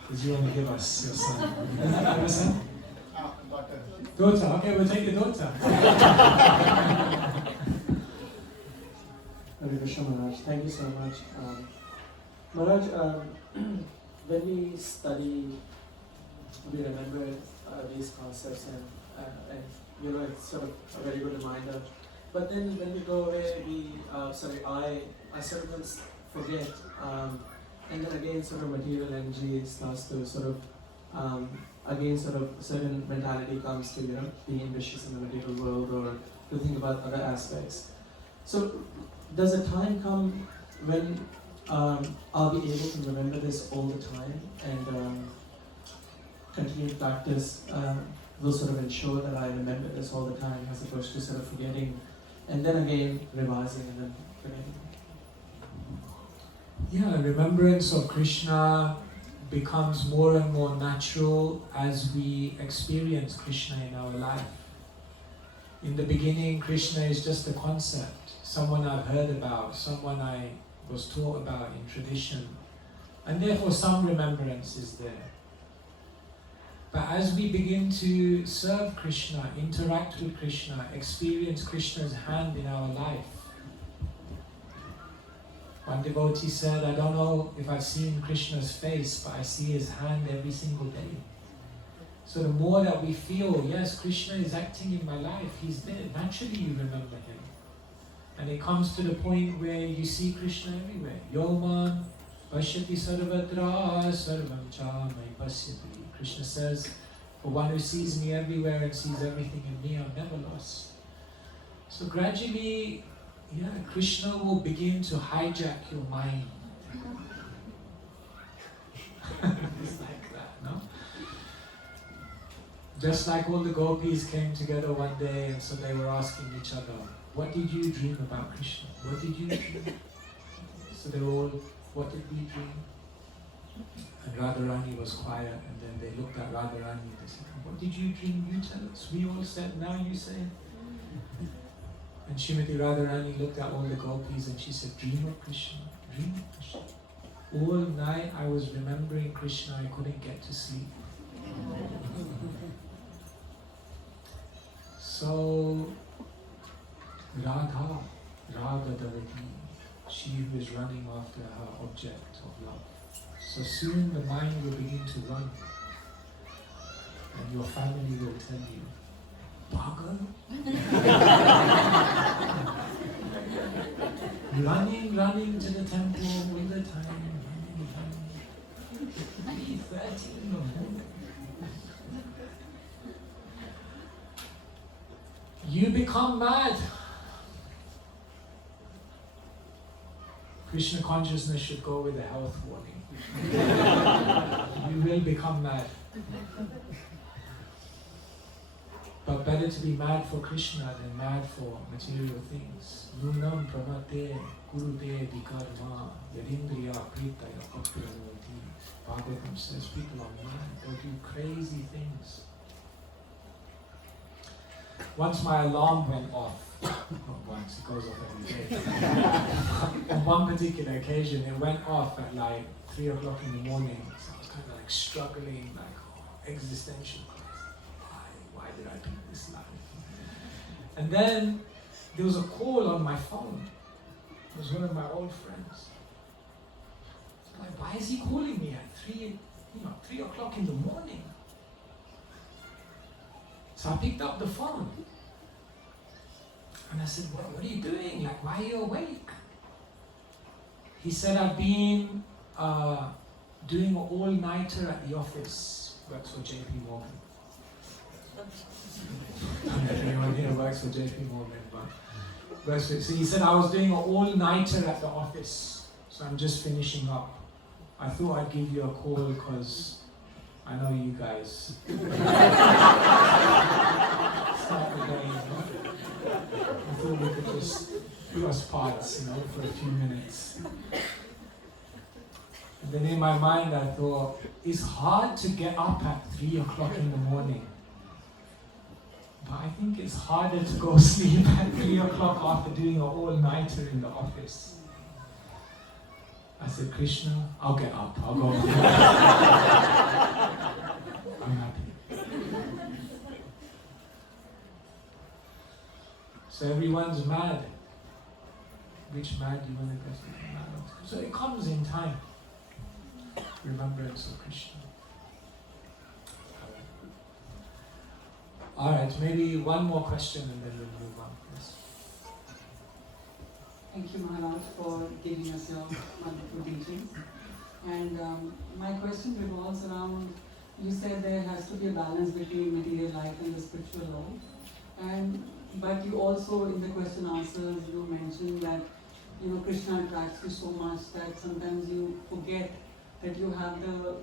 Because you want to give us your son. Is that your son? Daughter. Okay, we'll take your daughter. Hare Krishna Maharaj, thank you so much. Maharaj, when we study, we remember these concepts and you know, it's sort of a very good reminder. But then when we go away, I sort of forget, and then again sort of material energy starts to sort of, again sort of certain mentality comes to, you know, being ambitious in the material world or to think about other aspects. So does a time come when I'll be able to remember this all the time and continued practice will sort of ensure that I remember this all the time as opposed to sort of forgetting and then again revising and then forgetting? Yeah, remembrance of Krishna becomes more and more natural as we experience Krishna in our life. In the beginning, Krishna is just a concept, someone I've heard about, someone I was taught about in tradition, and therefore some remembrance is there. But as we begin to serve Krishna, interact with Krishna, experience Krishna's hand in our life. One devotee said, I don't know if I've seen Krishna's face, but I see his hand every single day. So the more that we feel, yes, Krishna is acting in my life, he's there, naturally you remember him. And it comes to the point where you see Krishna everywhere. Yoman pashyati sarvatra sarvam cha mai pasyati. Krishna says, for one who sees me everywhere and sees everything in me, I'm never lost. So gradually, yeah, Krishna will begin to hijack your mind. It's like that, no? Just like all the gopis came together one day and so they were asking each other, what did you dream about Krishna? What did you dream? So they were all, what did we dream? And Radharani was quiet and then they looked at Radharani and they said, what did you dream? You tell us. We all said, now you say. And Srimati Radharani looked at all the gopis and she said, dream of Krishna, dream of Krishna. All night I was remembering Krishna, I couldn't get to sleep. So, Radha, Ragadavati, she who is running after her object of love. So soon the mind will begin to run, and your family will tell you, Bhagavad? running to the temple all the time, running. 3:30 in the morning. You become mad. Krishna consciousness should go with a health warning. You will become mad. But better to be mad for Krishna than mad for material things. Nunam pramate kurute dikarma yadindriya pritaya papiravati. Bhagavatam says people are mad, they'll do crazy things. Once my alarm went off, not once, it goes off every day. On one particular occasion, it went off at like 3 o'clock in the morning. So I was kind of like struggling, like existential crisis. Why did I pick this life? And then there was a call on my phone. It was one of my old friends. Like, why is he calling me at 3 o'clock in the morning? So I picked up the phone. And I said, what are you doing? Like, why are you awake? He said, I've been doing an all-nighter at the office. Works for JP Morgan. I don't know if anyone here works for JP Morgan, but so he said, I was doing an all-nighter at the office. So I'm just finishing up. I thought I'd give you a call because I know you guys. Start the day. I thought we could just cross paths, for a few minutes. And then in my mind I thought, it's hard to get up at 3 o'clock in the morning. But I think it's harder to go sleep at 3 o'clock after doing an all-nighter in the office. I said, Krishna, I'll get up, I'll go. I'm happy. So everyone's mad. Which mad do you want to go to? So it comes in time. Remembrance of Krishna. Alright, maybe one more question and then we'll move on. Yes. Thank you, Maharaj, for giving us your wonderful teachings. And my question revolves around, you said there has to be a balance between material life and the spiritual life. But you also, in the question answers, you mentioned that Krishna attracts you so much that sometimes you forget that you have the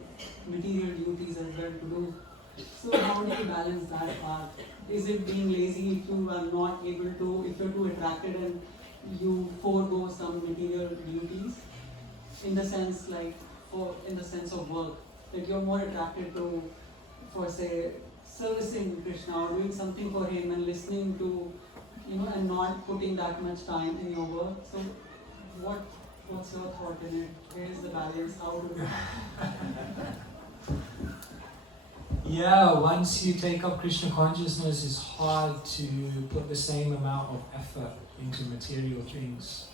material duties as well to do. So how do you balance that part? Is it being lazy if you are not able to, if you're too attracted and you forego some material duties? In the sense of work, that you're more attracted to, for say, servicing Krishna or doing something for him and listening to, and not putting that much time in your work. So what's your thought in it? Where is the balance? How do you... Yeah, once you take up Krishna consciousness, it's hard to put the same amount of effort into material things.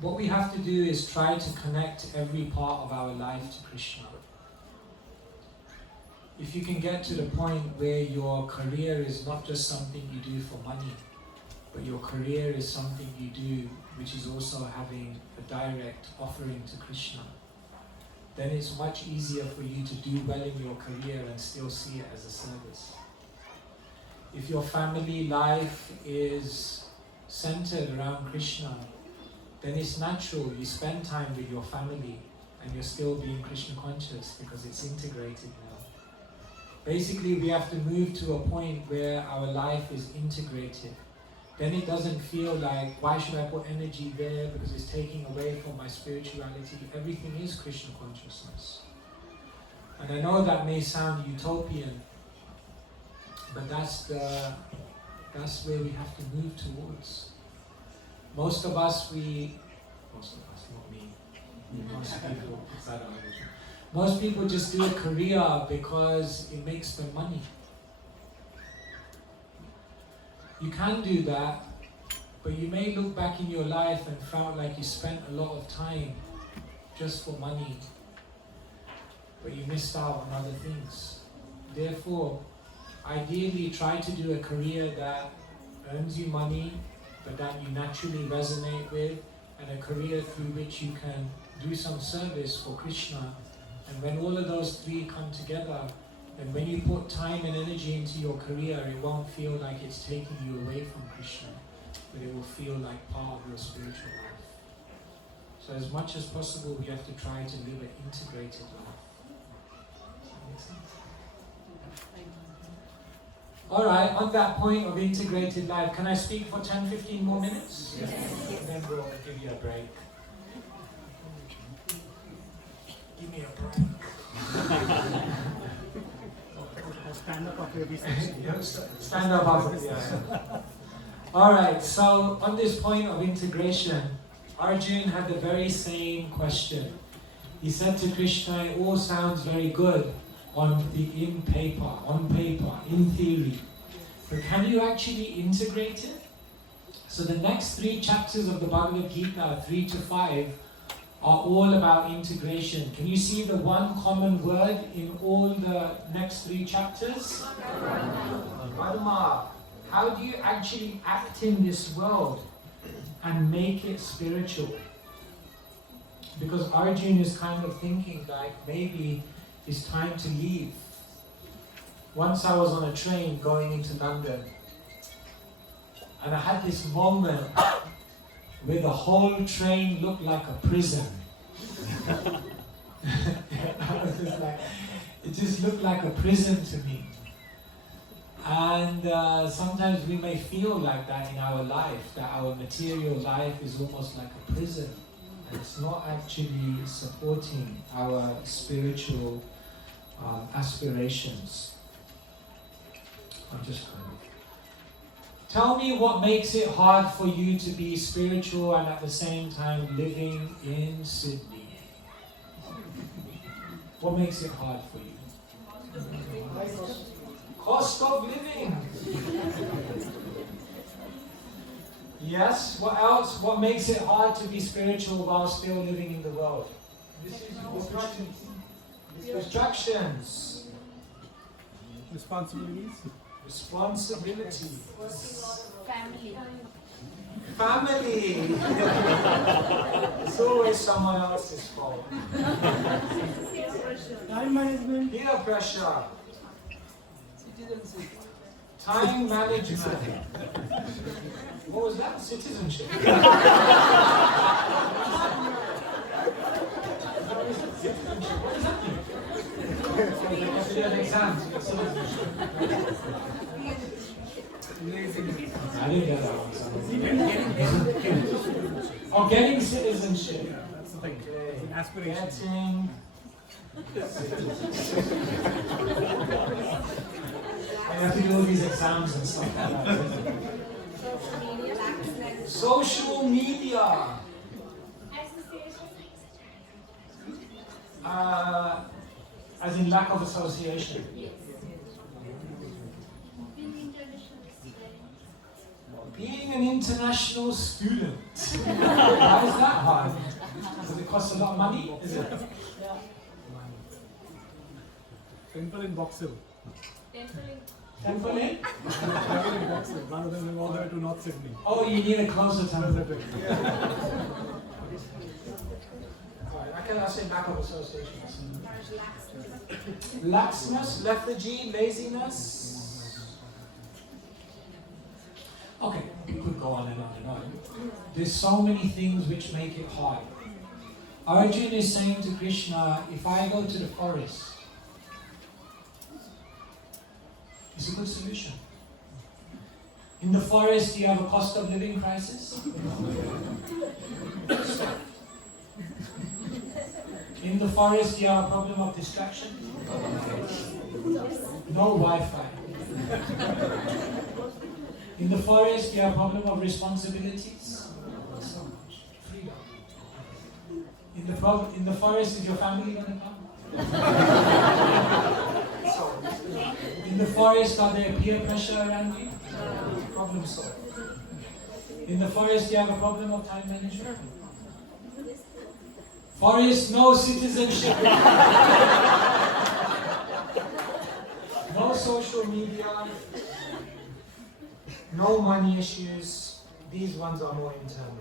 What we have to do is try to connect every part of our life to Krishna. If you can get to the point where your career is not just something you do for money, but your career is something you do which is also having a direct offering to Krishna, then it's much easier for you to do well in your career and still see it as a service. If your family life is centered around Krishna, then it's natural you spend time with your family and you're still being Krishna conscious because it's integrated now. Basically, we have to move to a point where our life is integrated. Then it doesn't feel like, why should I put energy there because it's taking away from my spirituality. Everything is Krishna consciousness. And I know that may sound utopian, but that's where we have to move towards. Most of us, not me, most people, because I don't understand. Most people just do a career because it makes them money. You can do that, But you may look back in your life and felt like you spent a lot of time just for money, but you missed out on other things. Therefore, ideally try to do a career that earns you money, but that you naturally resonate with, and a career through which you can do some service for Krishna. And when all of those three come together, then when you put time and energy into your career, it won't feel like it's taking you away from Krishna, but it will feel like part of your spiritual life. So as much as possible, we have to try to live an integrated life. Does that make sense? Alright, on that point of integrated life, can I speak for 10-15 more minutes? Yes. And then we'll give you a break. Give me a break. Stand up after every session. Stand up after, yeah. Alright, so on this point of integration, Arjun had the very same question. He said to Krishna, it all sounds very good on paper, in theory. But can you actually integrate it? So the next 3 chapters of the Bhagavad Gita, 3 to 5, are all about integration. Can you see the one common word in all the next 3 chapters? Dharma. How do you actually act in this world and make it spiritual? Because Arjun is kind of thinking like maybe it's time to leave. Once I was on a train going into London, and I had this moment where the whole train looked like a prison. I was just like, it just looked like a prison to me. And sometimes we may feel like that in our life, that our material life is almost like a prison. And it's not actually supporting our spiritual aspirations. I'm just going to... Tell me what makes it hard for you to be spiritual and at the same time living in Sydney. What makes it hard for you? Cost of living. Yes, what else? What makes it hard to be spiritual while still living in the world? Distractions. Responsibilities. Responsibilities. Family. Family. It's always someone else's fault. Time management. Peer pressure. Time management. What was that? Citizenship. What does that mean? You have to do an exam to get citizenship. I didn't get that one. Oh, getting citizenship. Yeah, that's the thing. Okay. Aspiration. I have to do all these exams and stuff like that. Social media. As in lack of association. Being an international student. Why is that hard? Does it cost a lot of money? Is it? Temple in Boxhill. Temple in? Temple in Boxhill, rather than going all the way to North Sydney. Oh, you need a closer temple. That's it. I say lack of association. Laxness, lethargy, laziness. Okay, we could go on and on and on. There's so many things which make it hard. Arjun is saying to Krishna, if I go to the forest, it's a good solution. In the forest, do you have a cost of living crisis? In the forest, do you have a problem of distraction? No Wi-Fi. In the forest, do you have a problem of responsibilities? So much. Freedom. In the forest, is your family going to come? In the forest, are there peer pressure around you? Problem solved. In the forest, you have a problem of time management. Forest, no citizenship. No social media. No money issues. These ones are more internal.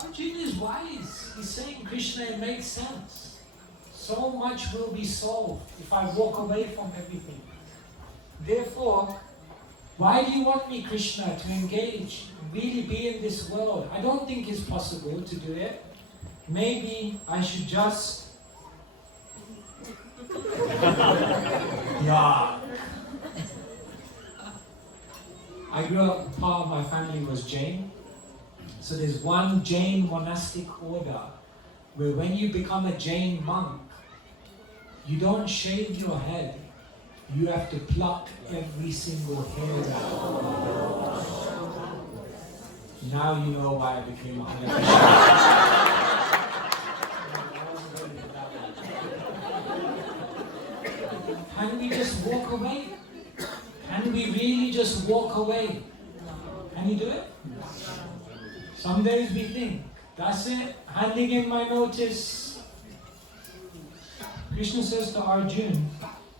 Arjuna is wise. He's saying, Krishna, it makes sense. So much will be solved if I walk away from everything. Therefore, why do you want me, Krishna, to engage, really be in this world? I don't think it's possible to do it. Maybe I should just... yeah. I grew up, part of my family was Jain. So there's one Jain monastic order where when you become a Jain monk, you don't shave your head. You have to pluck every single hair out. Now you know why I became a Hare. Can we just walk away? Can we really just walk away? Can you do it? Some days we think, that's it, handing in my notice. Krishna says to Arjuna,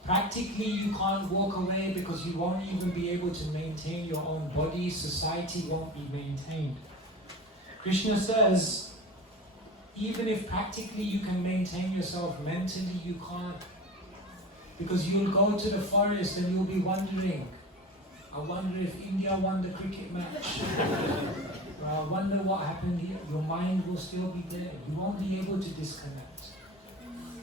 practically you can't walk away because you won't even be able to maintain your own body, society won't be maintained. Krishna says, even if practically you can maintain yourself, mentally you can't. Because you'll go to the forest and you'll be wondering, I wonder if India won the cricket match. I wonder what happened here. Your mind will still be there. You won't be able to disconnect.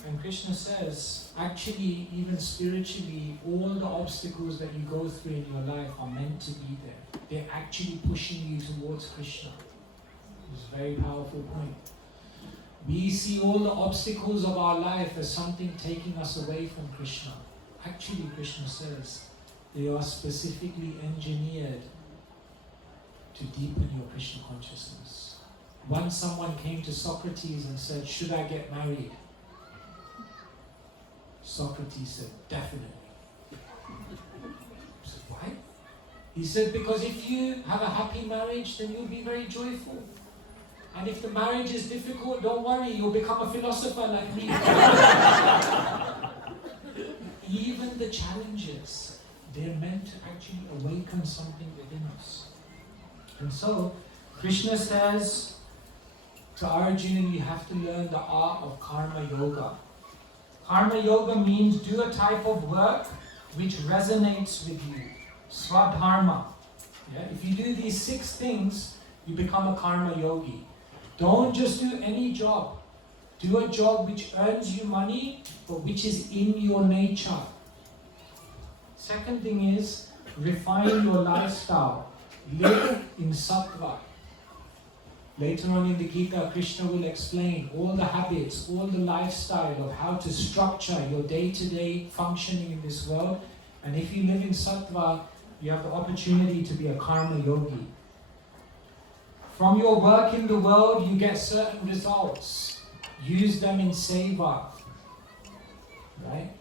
And Krishna says, actually, even spiritually, all the obstacles that you go through in your life are meant to be there. They're actually pushing you towards Krishna. It's a very powerful point. We see all the obstacles of our life as something taking us away from Krishna. Actually, Krishna says, they are specifically engineered to deepen your Krishna consciousness. Once someone came to Socrates and said, should I get married? Socrates said, definitely. He said, why? He said, because if you have a happy marriage, then you'll be very joyful. And if the marriage is difficult, don't worry, you'll become a philosopher like me. Even the challenges, they're meant to actually awaken something within us. And so, Krishna says to Arjuna, you have to learn the art of karma yoga. Karma yoga means do a type of work which resonates with you. Swadharma. Yeah? If you do these 6 things, you become a karma yogi. Don't just do any job. Do a job which earns you money, but which is in your nature. Second thing is, refine your lifestyle. Live in sattva. Later on in the Gita, Krishna will explain all the habits, all the lifestyle of how to structure your day-to-day functioning in this world. And if you live in sattva, you have the opportunity to be a karma yogi. From your work in the world, you get certain results. Use them in seva. Right?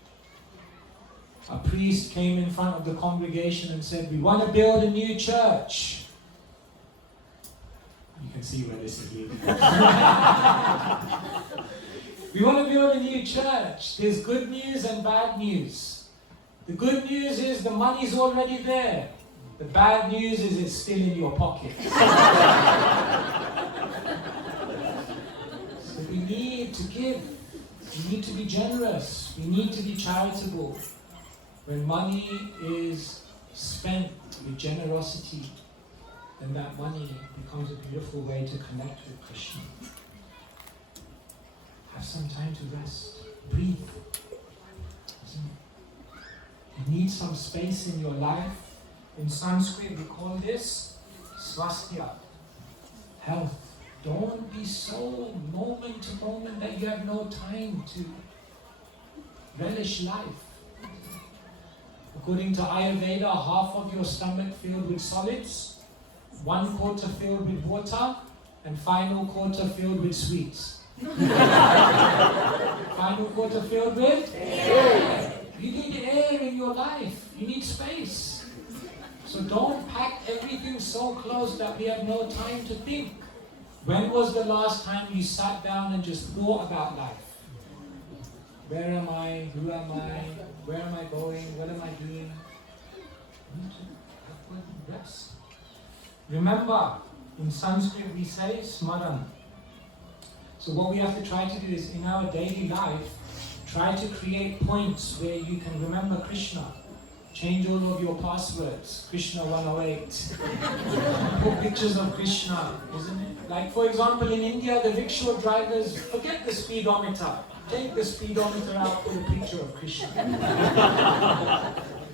A priest came in front of the congregation and said, we want to build a new church. You can see where this is leading. We want to build a new church. There's good news and bad news. The good news is the money's already there. The bad news is it's still in your pocket. So we need to give. We need to be generous. We need to be charitable. When money is spent with generosity, then that money becomes a beautiful way to connect with Krishna. Have some time to rest. Breathe. You need some space in your life. In Sanskrit, we call this swasthya, health. Don't be so moment to moment that you have no time to relish life. According to Ayurveda, half of your stomach filled with solids, 1/4 filled with water, and final quarter filled with sweets. Final quarter filled with air. You need air in your life. You need space. So don't pack everything so close that we have no time to think. When was the last time you sat down and just thought about life? Where am I? Who am I? Where am I going? What am I doing? You need to have good rest. Remember, in Sanskrit we say smaran. So what we have to try to do is, in our daily life, try to create points where you can remember Krishna. Change all of your passwords. Krishna 108. Put pictures of Krishna, isn't it? Like for example, in India, the rickshaw drivers forget the speedometer. Take the speedometer out, put a picture of Krishna.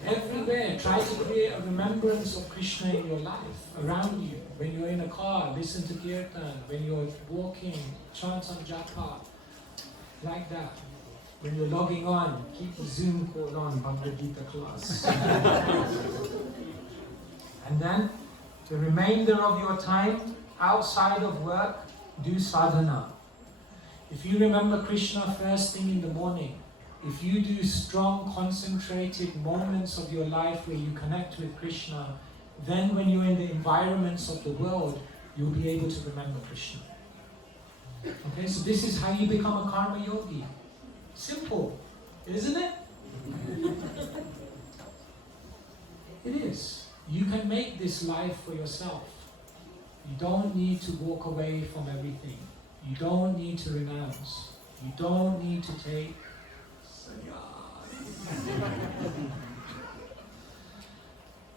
Everywhere, try to create a remembrance of Krishna in your life, around you. When you're in a car, listen to Kirtan. When you're walking, chant some japa. Like that. When you're logging on, keep the Zoom call on, Bhagavad Gita class. And then, the remainder of your time, outside of work, do sadhana. If you remember Krishna first thing in the morning, if you do strong, concentrated moments of your life where you connect with Krishna, then when you're in the environments of the world, you'll be able to remember Krishna. Okay, so this is how you become a karma yogi. Simple, isn't it? It is. You can make this life for yourself. You don't need to walk away from everything. You don't need to renounce. You don't need to take sannyas.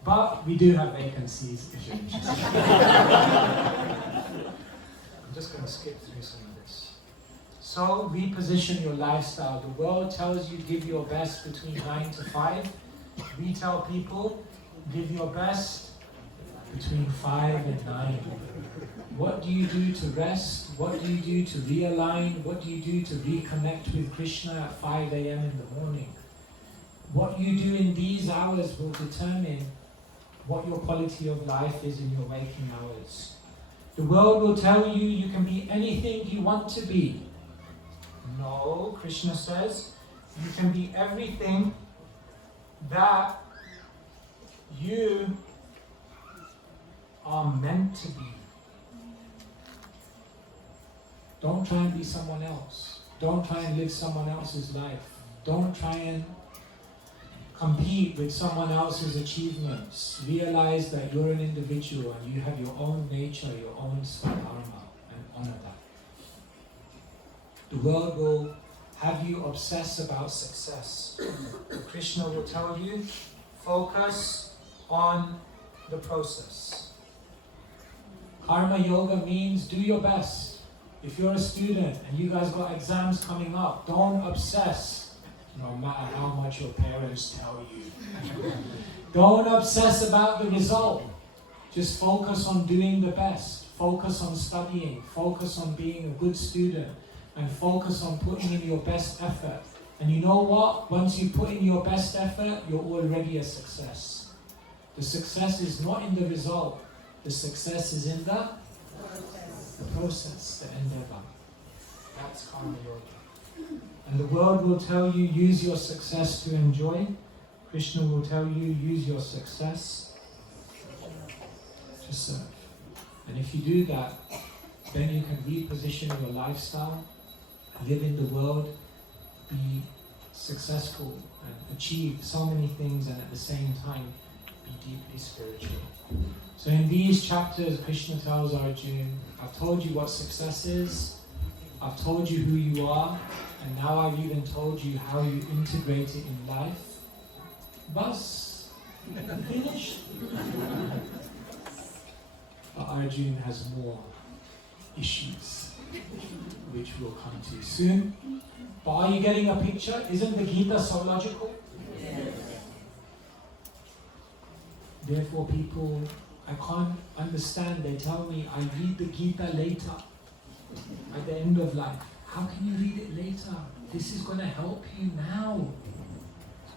But we do have vacancies if you're interested. I'm just going to skip through some of this. So, reposition your lifestyle. The world tells you give your best between 9 to 5. We tell people give your best between 5 and 9. What do you do to rest? What do you do to realign? What do you do to reconnect with Krishna at 5 a.m. in the morning? What you do in these hours will determine what your quality of life is in your waking hours. The world will tell you you can be anything you want to be. No, Krishna says, you can be everything that you are meant to be. Don't try and be someone else. Don't try and live someone else's life. Don't try and compete with someone else's achievements. Realize that you're an individual and you have your own nature, your own dharma, and honor that. The world will have you obsess about success. Krishna will tell you, focus on the process. Karma yoga means do your best. If you're a student and you guys got exams coming up, don't obsess, no matter how much your parents tell you. Don't obsess about the result. Just focus on doing the best. Focus on studying. Focus on being a good student. And focus on putting in your best effort. And you know what? Once you put in your best effort, you're already a success. The success is not in the result. The success is in the process, the endeavor. That's karma yoga. And the world will tell you, use your success to enjoy. Krishna will tell you, use your success to serve. And if you do that, then you can reposition your lifestyle, live in the world, be successful and achieve so many things, and at the same time be deeply spiritual. So in these chapters, Krishna tells Arjuna, I've told you what success is, I've told you who you are, and now I've even told you how you integrate it in life. Bas, finished. But Arjuna has more issues, which we'll come to soon. But are you getting a picture? Isn't the Gita so logical? Yes. Therefore people, I can't understand, they tell me I read the Gita later, at the end of life. How can you read it later? This is going to help you now.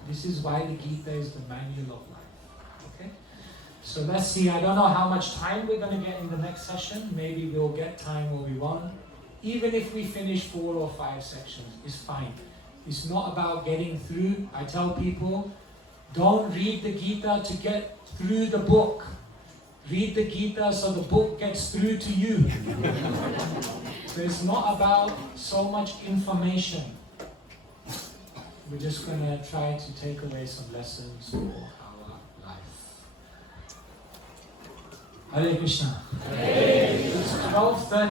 This is why the Gita is the manual of life. Okay? So let's see, I don't know how much time we're going to get in the next session. Maybe we'll get time or we won't. Even if we finish 4 or 5 sections, it's fine. It's not about getting through. I tell people, Don't read the Gita to get through the book. Read the Gita so the book gets through to you. So it's not about so much information. We're just going to try to take away some lessons for our life. Hare Krishna. It's 12:30.